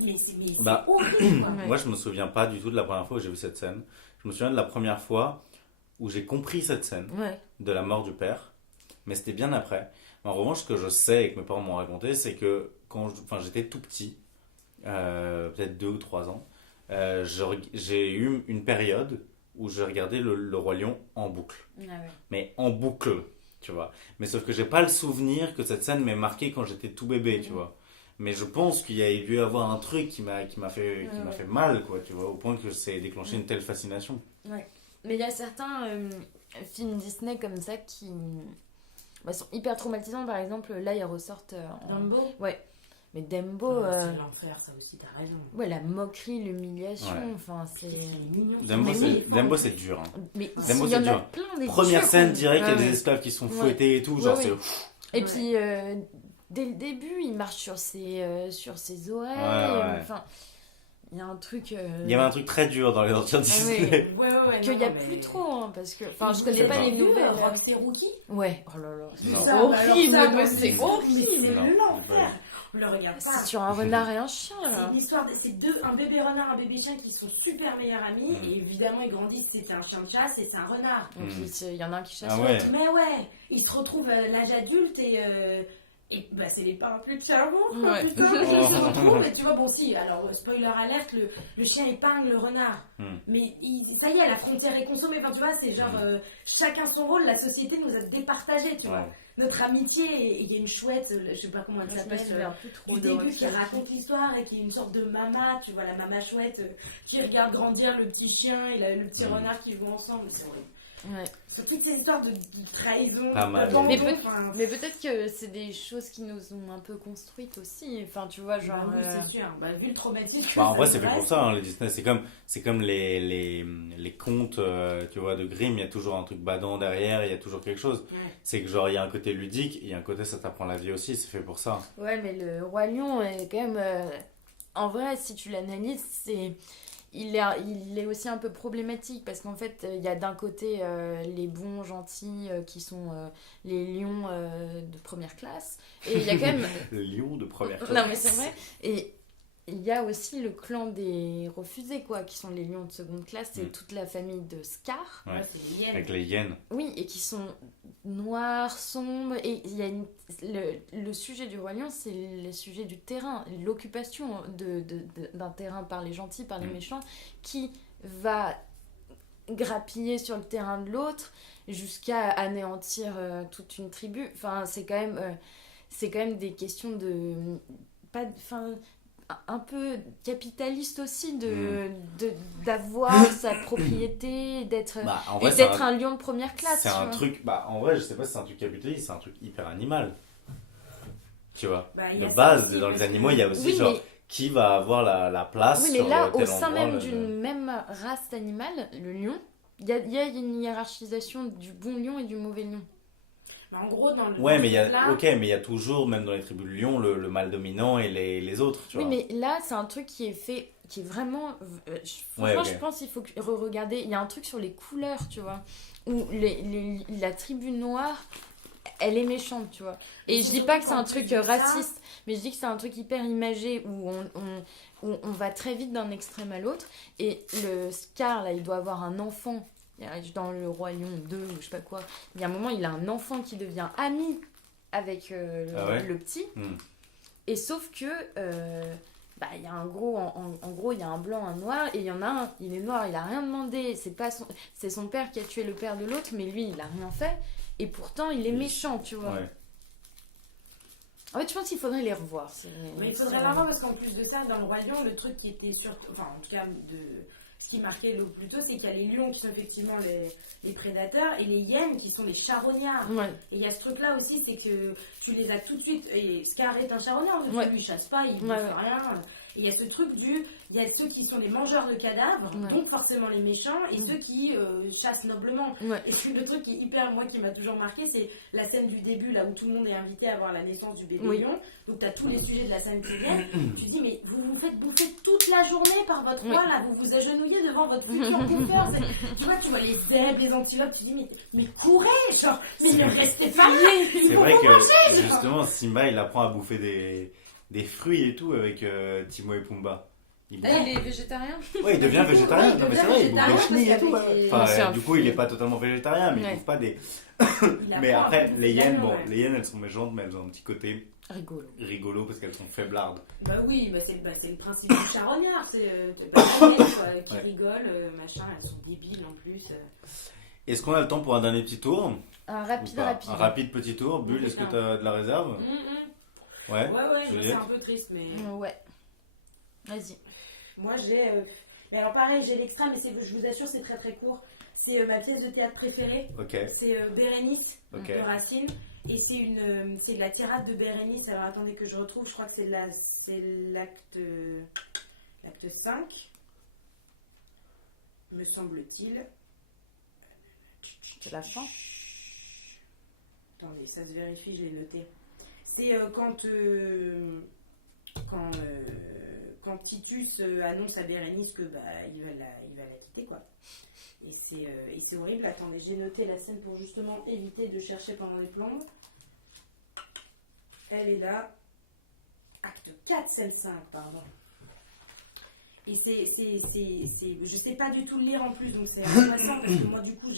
Mais c'est Bah, horrible, quoi. Ouais. Moi je me souviens pas du tout de la première fois où j'ai vu cette scène. Je me souviens de la première fois où j'ai compris cette scène Ouais. de la mort du père, mais c'était bien après. En revanche, ce que je sais et que mes parents m'ont raconté, c'est que quand j'étais tout petit, peut-être 2 ou 3 ans, j'ai eu une période où je regardais le Roi Lion en boucle. Ah ouais. Mais en boucle, tu vois. Mais sauf que j'ai pas le souvenir que cette scène m'ait marqué quand j'étais tout bébé, tu vois. Mais je pense qu'il y a dû y avoir un truc qui m'a fait mal, quoi, tu vois, au point que c'est déclenché une telle fascination. Ouais. Mais il y a certains films Disney comme ça qui sont hyper traumatisants. Par exemple, là, ils ressortent Dumbo. Ouais. Mais Dumbo... C'est l'enfer, ça aussi, t'as raison. Ouais, la moquerie, l'humiliation, Ouais. enfin, c'est... mignon. Dumbo, c'est dur. Hein. Mais Dumbo, il y en c'est a dur. plein des Première durs, scène, quoi. direct, il y a Ouais, des ouais. esclaves qui sont Ouais. fouettés et tout, genre Ouais, c'est... ouais. Et Ouais. puis, dès le début, il marche sur ses oreilles. Ouais. Enfin, il y a un truc... Il y avait un truc très dur dans les anciens Disney. Ouais, qu'il n'y a non, plus mais- trop, hein, parce que... Enfin, je Vous connais avez pas les vu, nouvelles. Roxy Rookie. Ouais. Oh là là. Non. C'est Ça, horrible, alors ça, mais non, c'est mais horrible. C'est Non. l'enfer. On le regarde pas. C'est sur un renard et un chien, C'est là. une histoire, c'est un bébé renard, un bébé chien qui sont super meilleurs amis et évidemment ils grandissent, c'est un chien de chasse et c'est un renard. Donc, il y en a un qui chasse Ah l'autre. ouais. Mais ouais, ils se retrouvent à l'âge adulte et bah c'est les parents plus de cerveau, Ouais. putain, ils se retrouvent et tu vois, bon si, alors spoiler alerte, le chien épargne le renard, mais ça y est, la frontière est consommée, enfin tu vois, c'est genre chacun son rôle, la société nous a départagé, tu vois. Ouais. Notre amitié, et il y a une chouette, je sais pas comment elle Je me s'appelle, souviens plus trop du de début Roxy qui Rookie. raconte l'histoire et qui est une sorte de mama, tu vois, la mama chouette qui regarde grandir le petit chien et le petit renard qui jouent ensemble, c'est horrible. Ouais. Sur toutes ces histoires de trahison, Pas mal. d'abandon, Mais enfin, Mais peut-être que c'est des choses qui nous ont un peu construites aussi. Enfin, tu vois, genre... bah oui, c'est sûr. Bah, vu le traumatisme. Bah, en vrai, ça c'est fait reste. pour ça, hein, les Disney. C'est comme les contes, tu vois, de Grimm. Il y a toujours un truc badant derrière, il y a toujours quelque chose. Ouais. C'est que, genre, il y a un côté ludique, et il y a un côté ça t'apprend la vie aussi, c'est fait pour ça. Ouais, mais le Roi Lion est quand même... En vrai, si tu l'analyses, il est aussi un peu problématique parce qu'en fait, il y a d'un côté les bons, gentils qui sont les lions de première classe. Et il y a quand même... Le lion de première classe. Non, mais c'est vrai. Et il y a aussi le clan des refusés, quoi, qui sont les lions de seconde classe. C'est toute la famille de Scar. Ouais. Ouais, c'est les hyènes. Avec les hyènes. Oui, et qui sont noirs, sombres. Et il y a le sujet du Roi Lion, c'est le sujet du terrain, l'occupation d'un terrain par les gentils, par les méchants, qui va grappiller sur le terrain de l'autre jusqu'à anéantir toute une tribu. Enfin, c'est quand même des questions de... Pas, enfin, un peu capitaliste aussi d'avoir sa propriété, d'être Bah, en vrai, un lion de première classe. c'est tu un vois. truc, bah, en vrai, je sais pas si c'est un truc capitaliste, c'est un truc hyper animal. Tu vois. Bah, il y De a ça base, aussi, dans parce les que- animaux, il y a aussi, Oui, genre, mais- qui va avoir la place Oui, mais sur là, tel au sein endroit, même le- d'une même race animale, le lion, il y a une hiérarchisation du bon lion et du mauvais lion. Mais en gros, dans le. Ouais, mais il y a, là, ok, mais il y a toujours, même dans les tribus de lion, le mâle dominant et les autres, tu Oui, vois. mais là, c'est un truc qui est fait, qui est vraiment... franchement, Ouais, ok. je pense qu'il faut regarder. Il y a un truc sur les couleurs, tu vois, où la tribu noire, elle est méchante, tu vois. Et Mais je dis surtout pas que c'est qu'en un plus truc de ça- raciste, mais je dis que c'est un truc hyper imagé où on va très vite d'un extrême à l'autre. Et le Scar, là, il doit avoir un enfant. Dans le Roi Lion 2 ou je sais pas quoi, il y a un moment, il a un enfant qui devient ami avec Ah ouais le petit. Hmm. Et sauf que, il y a un gros, en gros, il y a un blanc, un noir, et il y en a un, il est noir, il a rien demandé, c'est son père qui a tué le père de l'autre, mais lui, il a rien fait, et pourtant, il est Oui. méchant, tu vois. Ouais. En fait, je pense qu'il faudrait les revoir. Mais il faudrait vraiment, parce qu'en plus de ça, dans le Roi Lion, le truc qui était surtout. Enfin, en tout cas, ce qui marquait le plus tôt, c'est qu'il y a les lions qui sont effectivement les prédateurs et les hyènes qui sont les charognards. Ouais. Et il y a ce truc-là aussi, c'est que tu les as tout de suite. Et Scar est un charognard, parce que Ouais. lui, il chasse pas, il ne Ouais, fait ouais. rien. Et il y a ce truc il y a ceux qui sont les mangeurs de cadavres, Ouais. donc forcément les méchants, et ceux qui chassent noblement. Ouais. Et le truc qui est hyper, moi, qui m'a toujours marqué, c'est la scène du début, là où tout le monde est invité à voir la naissance du bébé Oui. lion. Donc tu as tous les sujets de la scène qui viennent. Tu dis, mais vous vous faites bouffer toute la journée par votre Oui. roi, là, vous vous agenouillez devant votre futur bouffeur. Tu vois les zèbres, les antilopes, tu dis, mais courez, genre, mais ne restez pas là. C'est vrai que, justement, Simba, il apprend à bouffer des fruits et tout avec Timon et Pumba. Il bouffe- il est végétarien. Ouais, il devient végétarien. Ouais, il Non, mais c'est devient vrai, il bouffe des végétarien chenilles et parce tout. qu'avec Ouais. C'est un Du coup, il est pas totalement végétarien, mais il Ouais. bouffe pas des. Il Mais apprend après, à bouffer les hyènes, des bon, lions, ouais. les hyènes, elles sont méchantes, mais elles ont un petit côté Rigolo. rigolo parce qu'elles sont faiblardes. Bah oui, c'est le principe du charognard, c'est pas la quoi, qui Ouais. rigole, machin, elles sont débiles en plus. Est-ce qu'on a le temps pour un dernier petit tour Un ou rapide. pas Un rapide petit tour. Bulle, est-ce que tu as de la réserve Ouais. Ouais, c'est Juliette un peu triste, mais. Ouais. Vas-y. Moi, j'ai. Mais alors, pareil, j'ai l'extra, mais je vous assure, c'est très très court. C'est ma pièce de théâtre préférée. Ok. C'est Bérénice Ok. de Racine. Et c'est de la tirade de Bérénice. Alors, attendez que je retrouve. Je crois que c'est l'acte 5, me semble-t-il. C'est la fin. Attendez, ça se vérifie, je l'ai noté. C'est quand Titus annonce à Bérénice que il va la quitter, quoi. Et c'est horrible. Attendez, j'ai noté la scène pour justement éviter de chercher pendant les plombes. Elle est là. Acte 4, scène 5, pardon. Et je sais pas du tout le lire en plus, donc c'est intéressant parce que moi, du coup,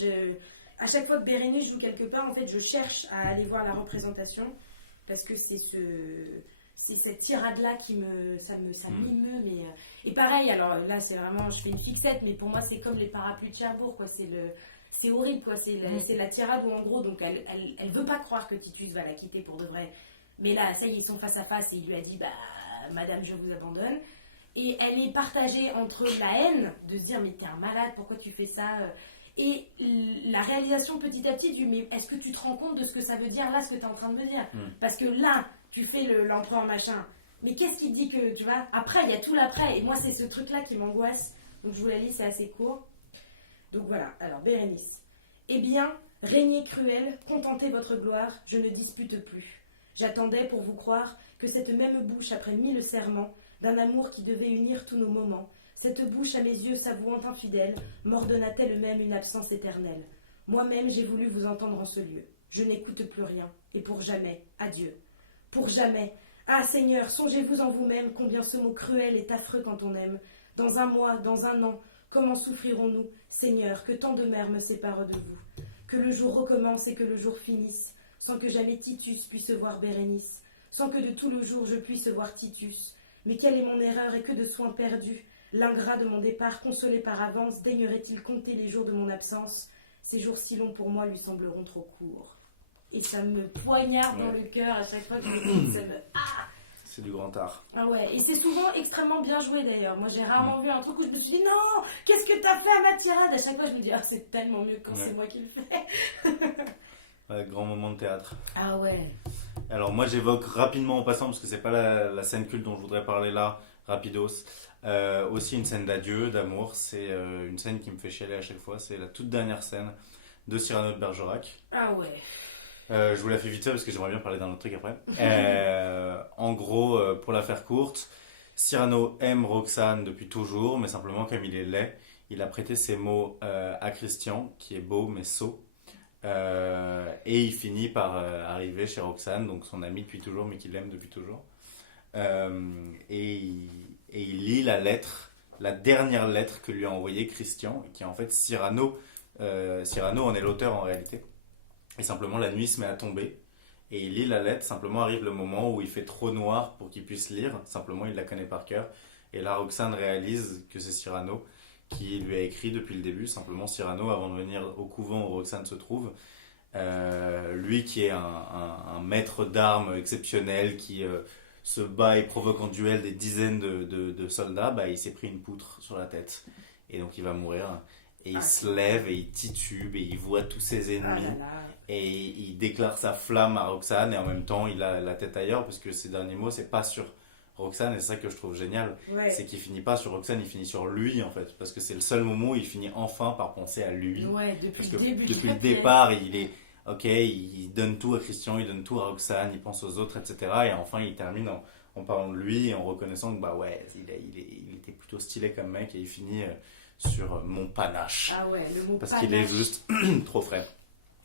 à chaque fois que Bérénice joue quelque part, en fait, je cherche à aller voir la représentation parce que c'est cette tirade-là qui ça m'émeut. Mais et pareil, alors là, c'est vraiment, je fais une fixette, mais pour moi, c'est comme les parapluies de Cherbourg, quoi. C'est horrible, quoi. C'est la tirade où, en gros, donc elle veut pas croire que Titus va la quitter pour de vrai. Mais là, ça y est, ils sont face à face et il lui a dit, madame, je vous abandonne. Et elle est partagée entre la haine de se dire, mais t'es un malade, pourquoi tu fais ça, et la réalisation petit à petit du, mais est-ce que tu te rends compte de ce que ça veut dire là, ce que t'es en train de me dire? Parce que là, tu fais l'empereur machin, mais qu'est-ce qui dit que, tu vois, après, il y a tout l'après, et moi, c'est ce truc-là qui m'angoisse. Donc, je vous la lis, c'est assez court. Donc, voilà. Alors, Bérénice. Eh bien, régnez cruel, contentez votre gloire, je ne dispute plus. J'attendais, pour vous croire, que cette même bouche, après 1000 serments, d'un amour qui devait unir tous nos moments, cette bouche à mes yeux s'avouant infidèle, m'ordonna-t-elle même une absence éternelle. Moi-même, j'ai voulu vous entendre en ce lieu. Je n'écoute plus rien, et pour jamais, adieu. Pour jamais. Ah, Seigneur, songez-vous en vous-même combien ce mot cruel est affreux quand on aime. Dans un mois, dans un an, comment souffrirons-nous, Seigneur, que tant de mers me séparent de vous. Que le jour recommence et que le jour finisse, sans que jamais Titus puisse voir Bérénice, sans que de tout le jour je puisse voir Titus. Mais quelle est mon erreur et que de soins perdus. L'ingrat de mon départ, consolé par avance, daignerait-il compter les jours de mon absence? Ces jours si longs pour moi lui sembleront trop courts. Et ça me poignarde dans le cœur à chaque fois que je lis, ça me... C'est du grand art. Ah ouais, et c'est souvent extrêmement bien joué d'ailleurs. Moi j'ai rarement vu un truc où je me suis dit non, qu'est-ce que t'as fait à ma tirade? À chaque fois je me dis c'est tellement mieux quand c'est moi qui le fais. Ouais, grand moment de théâtre. Ah ouais. Alors moi j'évoque rapidement en passant, parce que c'est pas la scène culte dont je voudrais parler là, rapidos. Aussi une scène d'adieu, d'amour. C'est une scène qui me fait chialer à chaque fois. C'est la toute dernière scène de Cyrano de Bergerac. Ah ouais. Je vous la fais vite fait parce que j'aimerais bien parler d'un autre truc après. En gros, pour la faire courte, Cyrano aime Roxane depuis toujours, mais simplement comme il est laid, il a prêté ses mots à Christian, qui est beau mais sot. Et il finit par arriver chez Roxane, donc son ami depuis toujours, mais qu'il aime depuis toujours. Et il lit la lettre, la dernière lettre que lui a envoyée Christian, qui est en fait Cyrano. Cyrano en est l'auteur en réalité. Et simplement la nuit se met à tomber et il lit la lettre, simplement arrive le moment où il fait trop noir pour qu'il puisse lire, simplement il la connaît par cœur. Et là Roxane réalise que c'est Cyrano qui lui a écrit depuis le début, simplement Cyrano avant de venir au couvent où Roxane se trouve. Lui qui est un maître d'armes exceptionnel qui se bat et provoque en duel des dizaines de soldats, il s'est pris une poutre sur la tête et donc il va mourir. Et il se lève et il titube et il voit tous ses ennemis et il déclare sa flamme à Roxane et en même temps il a la tête ailleurs parce que ses derniers mots c'est pas sur Roxane et c'est ça que je trouve génial, c'est qu'il finit pas sur Roxane, il finit sur lui en fait parce que c'est le seul moment où il finit enfin par penser à lui depuis le départ il est ok, il donne tout à Christian, il donne tout à Roxane, il pense aux autres etc. Et enfin il termine en parlant de lui et en reconnaissant que il était plutôt stylé comme mec et il finit sur mon panache. Ah ouais, le mot parce panache. qu'il est juste trop frais.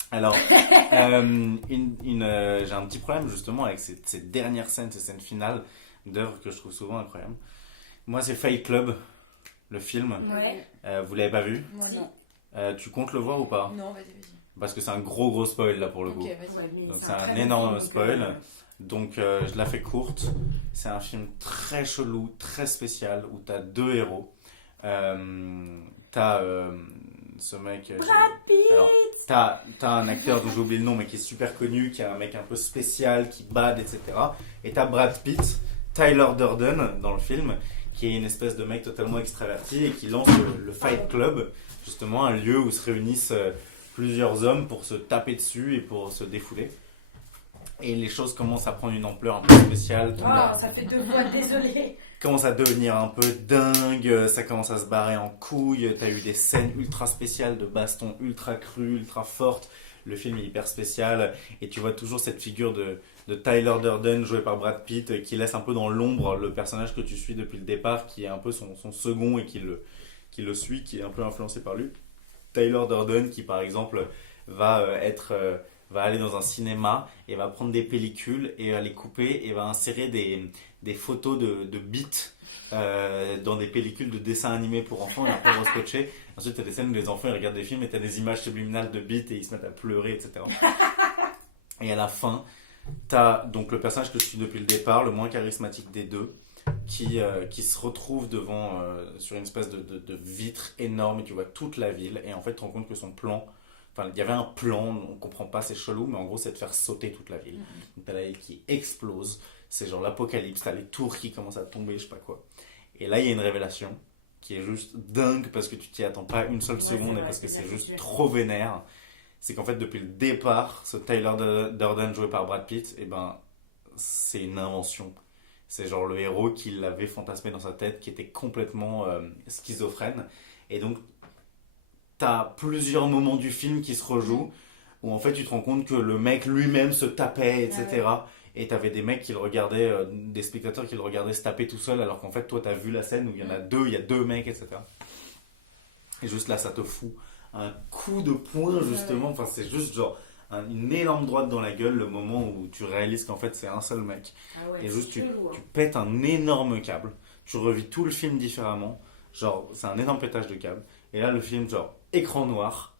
Alors, j'ai un petit problème justement avec ces dernières scènes, ces scènes finales d'œuvres que je trouve souvent incroyables. Moi, c'est Fight Club, le film. Ouais. Vous l'avez pas vu? Moi non. Tu comptes le voir ou pas? Non, vas-y. Parce que c'est un gros spoil là pour le coup. Vas-y. Donc c'est un énorme spoil. Donc je la fais courte. C'est un film très chelou, très spécial où t'as deux héros. T'as ce mec. Brad Pitt. Alors, t'as un acteur dont j'ai oublié le nom, mais qui est super connu, qui est un mec un peu spécial, qui bade, etc. Et t'as Brad Pitt, Tyler Durden dans le film, qui est une espèce de mec totalement extraverti et qui lance le Fight Club, justement un lieu où se réunissent plusieurs hommes pour se taper dessus et pour se défouler. Et les choses commencent à prendre une ampleur un peu spéciale. Ça fait 2 fois, désolé. Commence à devenir un peu dingue, ça commence à se barrer en couille, t'as eu des scènes ultra spéciales de baston ultra crues, ultra fortes, le film est hyper spécial, et tu vois toujours cette figure de Tyler Durden joué par Brad Pitt qui laisse un peu dans l'ombre le personnage que tu suis depuis le départ, qui est un peu son second et qui le suit, qui est un peu influencé par lui. Tyler Durden qui par exemple va aller dans un cinéma et va prendre des pellicules et va les couper et va insérer des photos de beats dans des pellicules de dessins animés pour enfants et après rescotcher. Ensuite, tu as des scènes où les enfants ils regardent des films et tu as des images subliminales de beats et ils se mettent à pleurer, etc. Et à la fin, tu as donc le personnage que je suis depuis le départ, le moins charismatique des deux, qui se retrouve devant sur une espèce de vitre énorme et tu vois toute la ville et en fait tu te rends compte que son plan. Enfin, il y avait un plan, on comprend pas, c'est chelou, mais en gros, c'est de faire sauter toute la ville. Donc, t'as la ville qui explose, c'est genre l'apocalypse, t'as les tours qui commencent à tomber, je sais pas quoi. Et là, il y a une révélation qui est juste dingue parce que tu t'y attends pas une seule seconde et parce que c'est juste trop vénère. C'est qu'en fait, depuis le départ, ce Tyler Durden joué par Brad Pitt, eh ben, c'est une invention. C'est genre le héros qui l'avait fantasmé dans sa tête, qui était complètement schizophrène. Et donc, t'as plusieurs moments du film qui se rejouent où en fait tu te rends compte que le mec lui-même se tapait, etc. Et t'avais des mecs qui le regardaient, des spectateurs qui le regardaient se taper tout seul alors qu'en fait toi t'as vu la scène où il y en a deux, il y a 2 mecs, etc. Et juste là ça te fout un coup de poing justement, enfin c'est juste genre une énorme droite dans la gueule le moment où tu réalises qu'en fait c'est un seul mec. Et juste tu pètes un énorme câble, tu revis tout le film différemment, genre c'est un énorme pétage de câble. Et là, le film, genre, écran noir.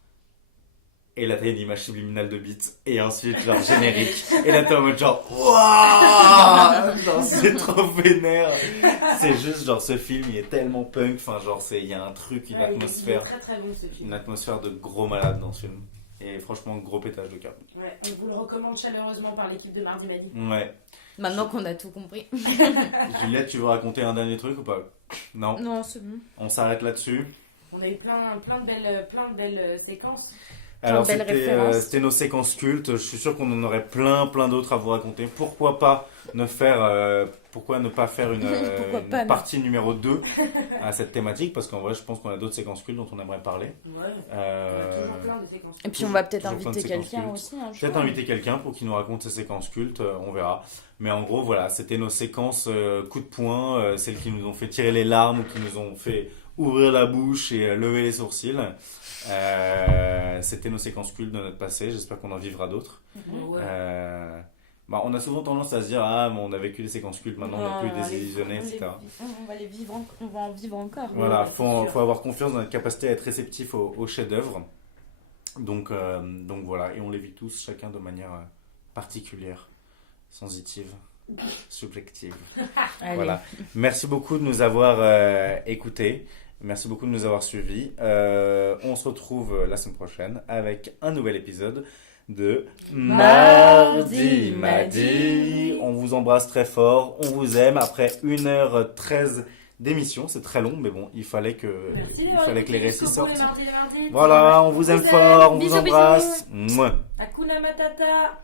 Et là, t'as une image subliminale de beats. Et ensuite, genre, générique. Et là, t'es en mode genre, waouh, genre, c'est trop vénère. C'est juste, genre, ce film, il est tellement punk. Enfin, genre, il y a un truc, une atmosphère. Il est très très bon ce film. Une atmosphère de gros malade dans ce film. Et franchement, gros pétage de câble. Ouais, on vous le recommande chaleureusement par l'équipe de Mardi Madi. Ouais. Maintenant qu'on a tout compris. Juliette, tu veux raconter un dernier truc ou pas? Non. Non, c'est bon. On s'arrête là-dessus. On a eu plein de belles séquences. Alors c'était nos séquences cultes, je suis sûr qu'on en aurait plein d'autres à vous raconter. Pourquoi ne pas faire une partie numéro 2 à cette thématique, parce qu'en vrai je pense qu'on a d'autres séquences cultes dont on aimerait parler. Ouais, on a toujours plein de séquences cultes. Et puis on va peut-être inviter quelqu'un aussi. Peut-être inviter quelqu'un pour qu'il nous raconte ses séquences cultes, on verra. Mais en gros voilà, c'était nos séquences coup de poing, celles qui nous ont fait tirer les larmes ou qui nous ont fait ouvrir la bouche et lever les sourcils. C'était nos séquences cultes de notre passé, j'espère qu'on en vivra d'autres. Ouais. On a souvent tendance à se dire on a vécu des séquences cultes, maintenant on n'est plus désillusionnés, etc. On va en vivre encore. Voilà, faut avoir confiance dans notre capacité à être réceptif aux chefs-d'œuvre. Donc voilà, et on les vit tous, chacun de manière particulière, sensitive, subjective. Voilà. Merci beaucoup de nous avoir écoutés. Merci beaucoup de nous avoir suivis. On se retrouve la semaine prochaine avec un nouvel épisode de Mardi Madi. On vous embrasse très fort, on vous aime. Après 1h13 d'émission, c'est très long, mais bon, il fallait que les récits sortent. Voilà, on vous aime fort, on vous embrasse. Hakuna Matata.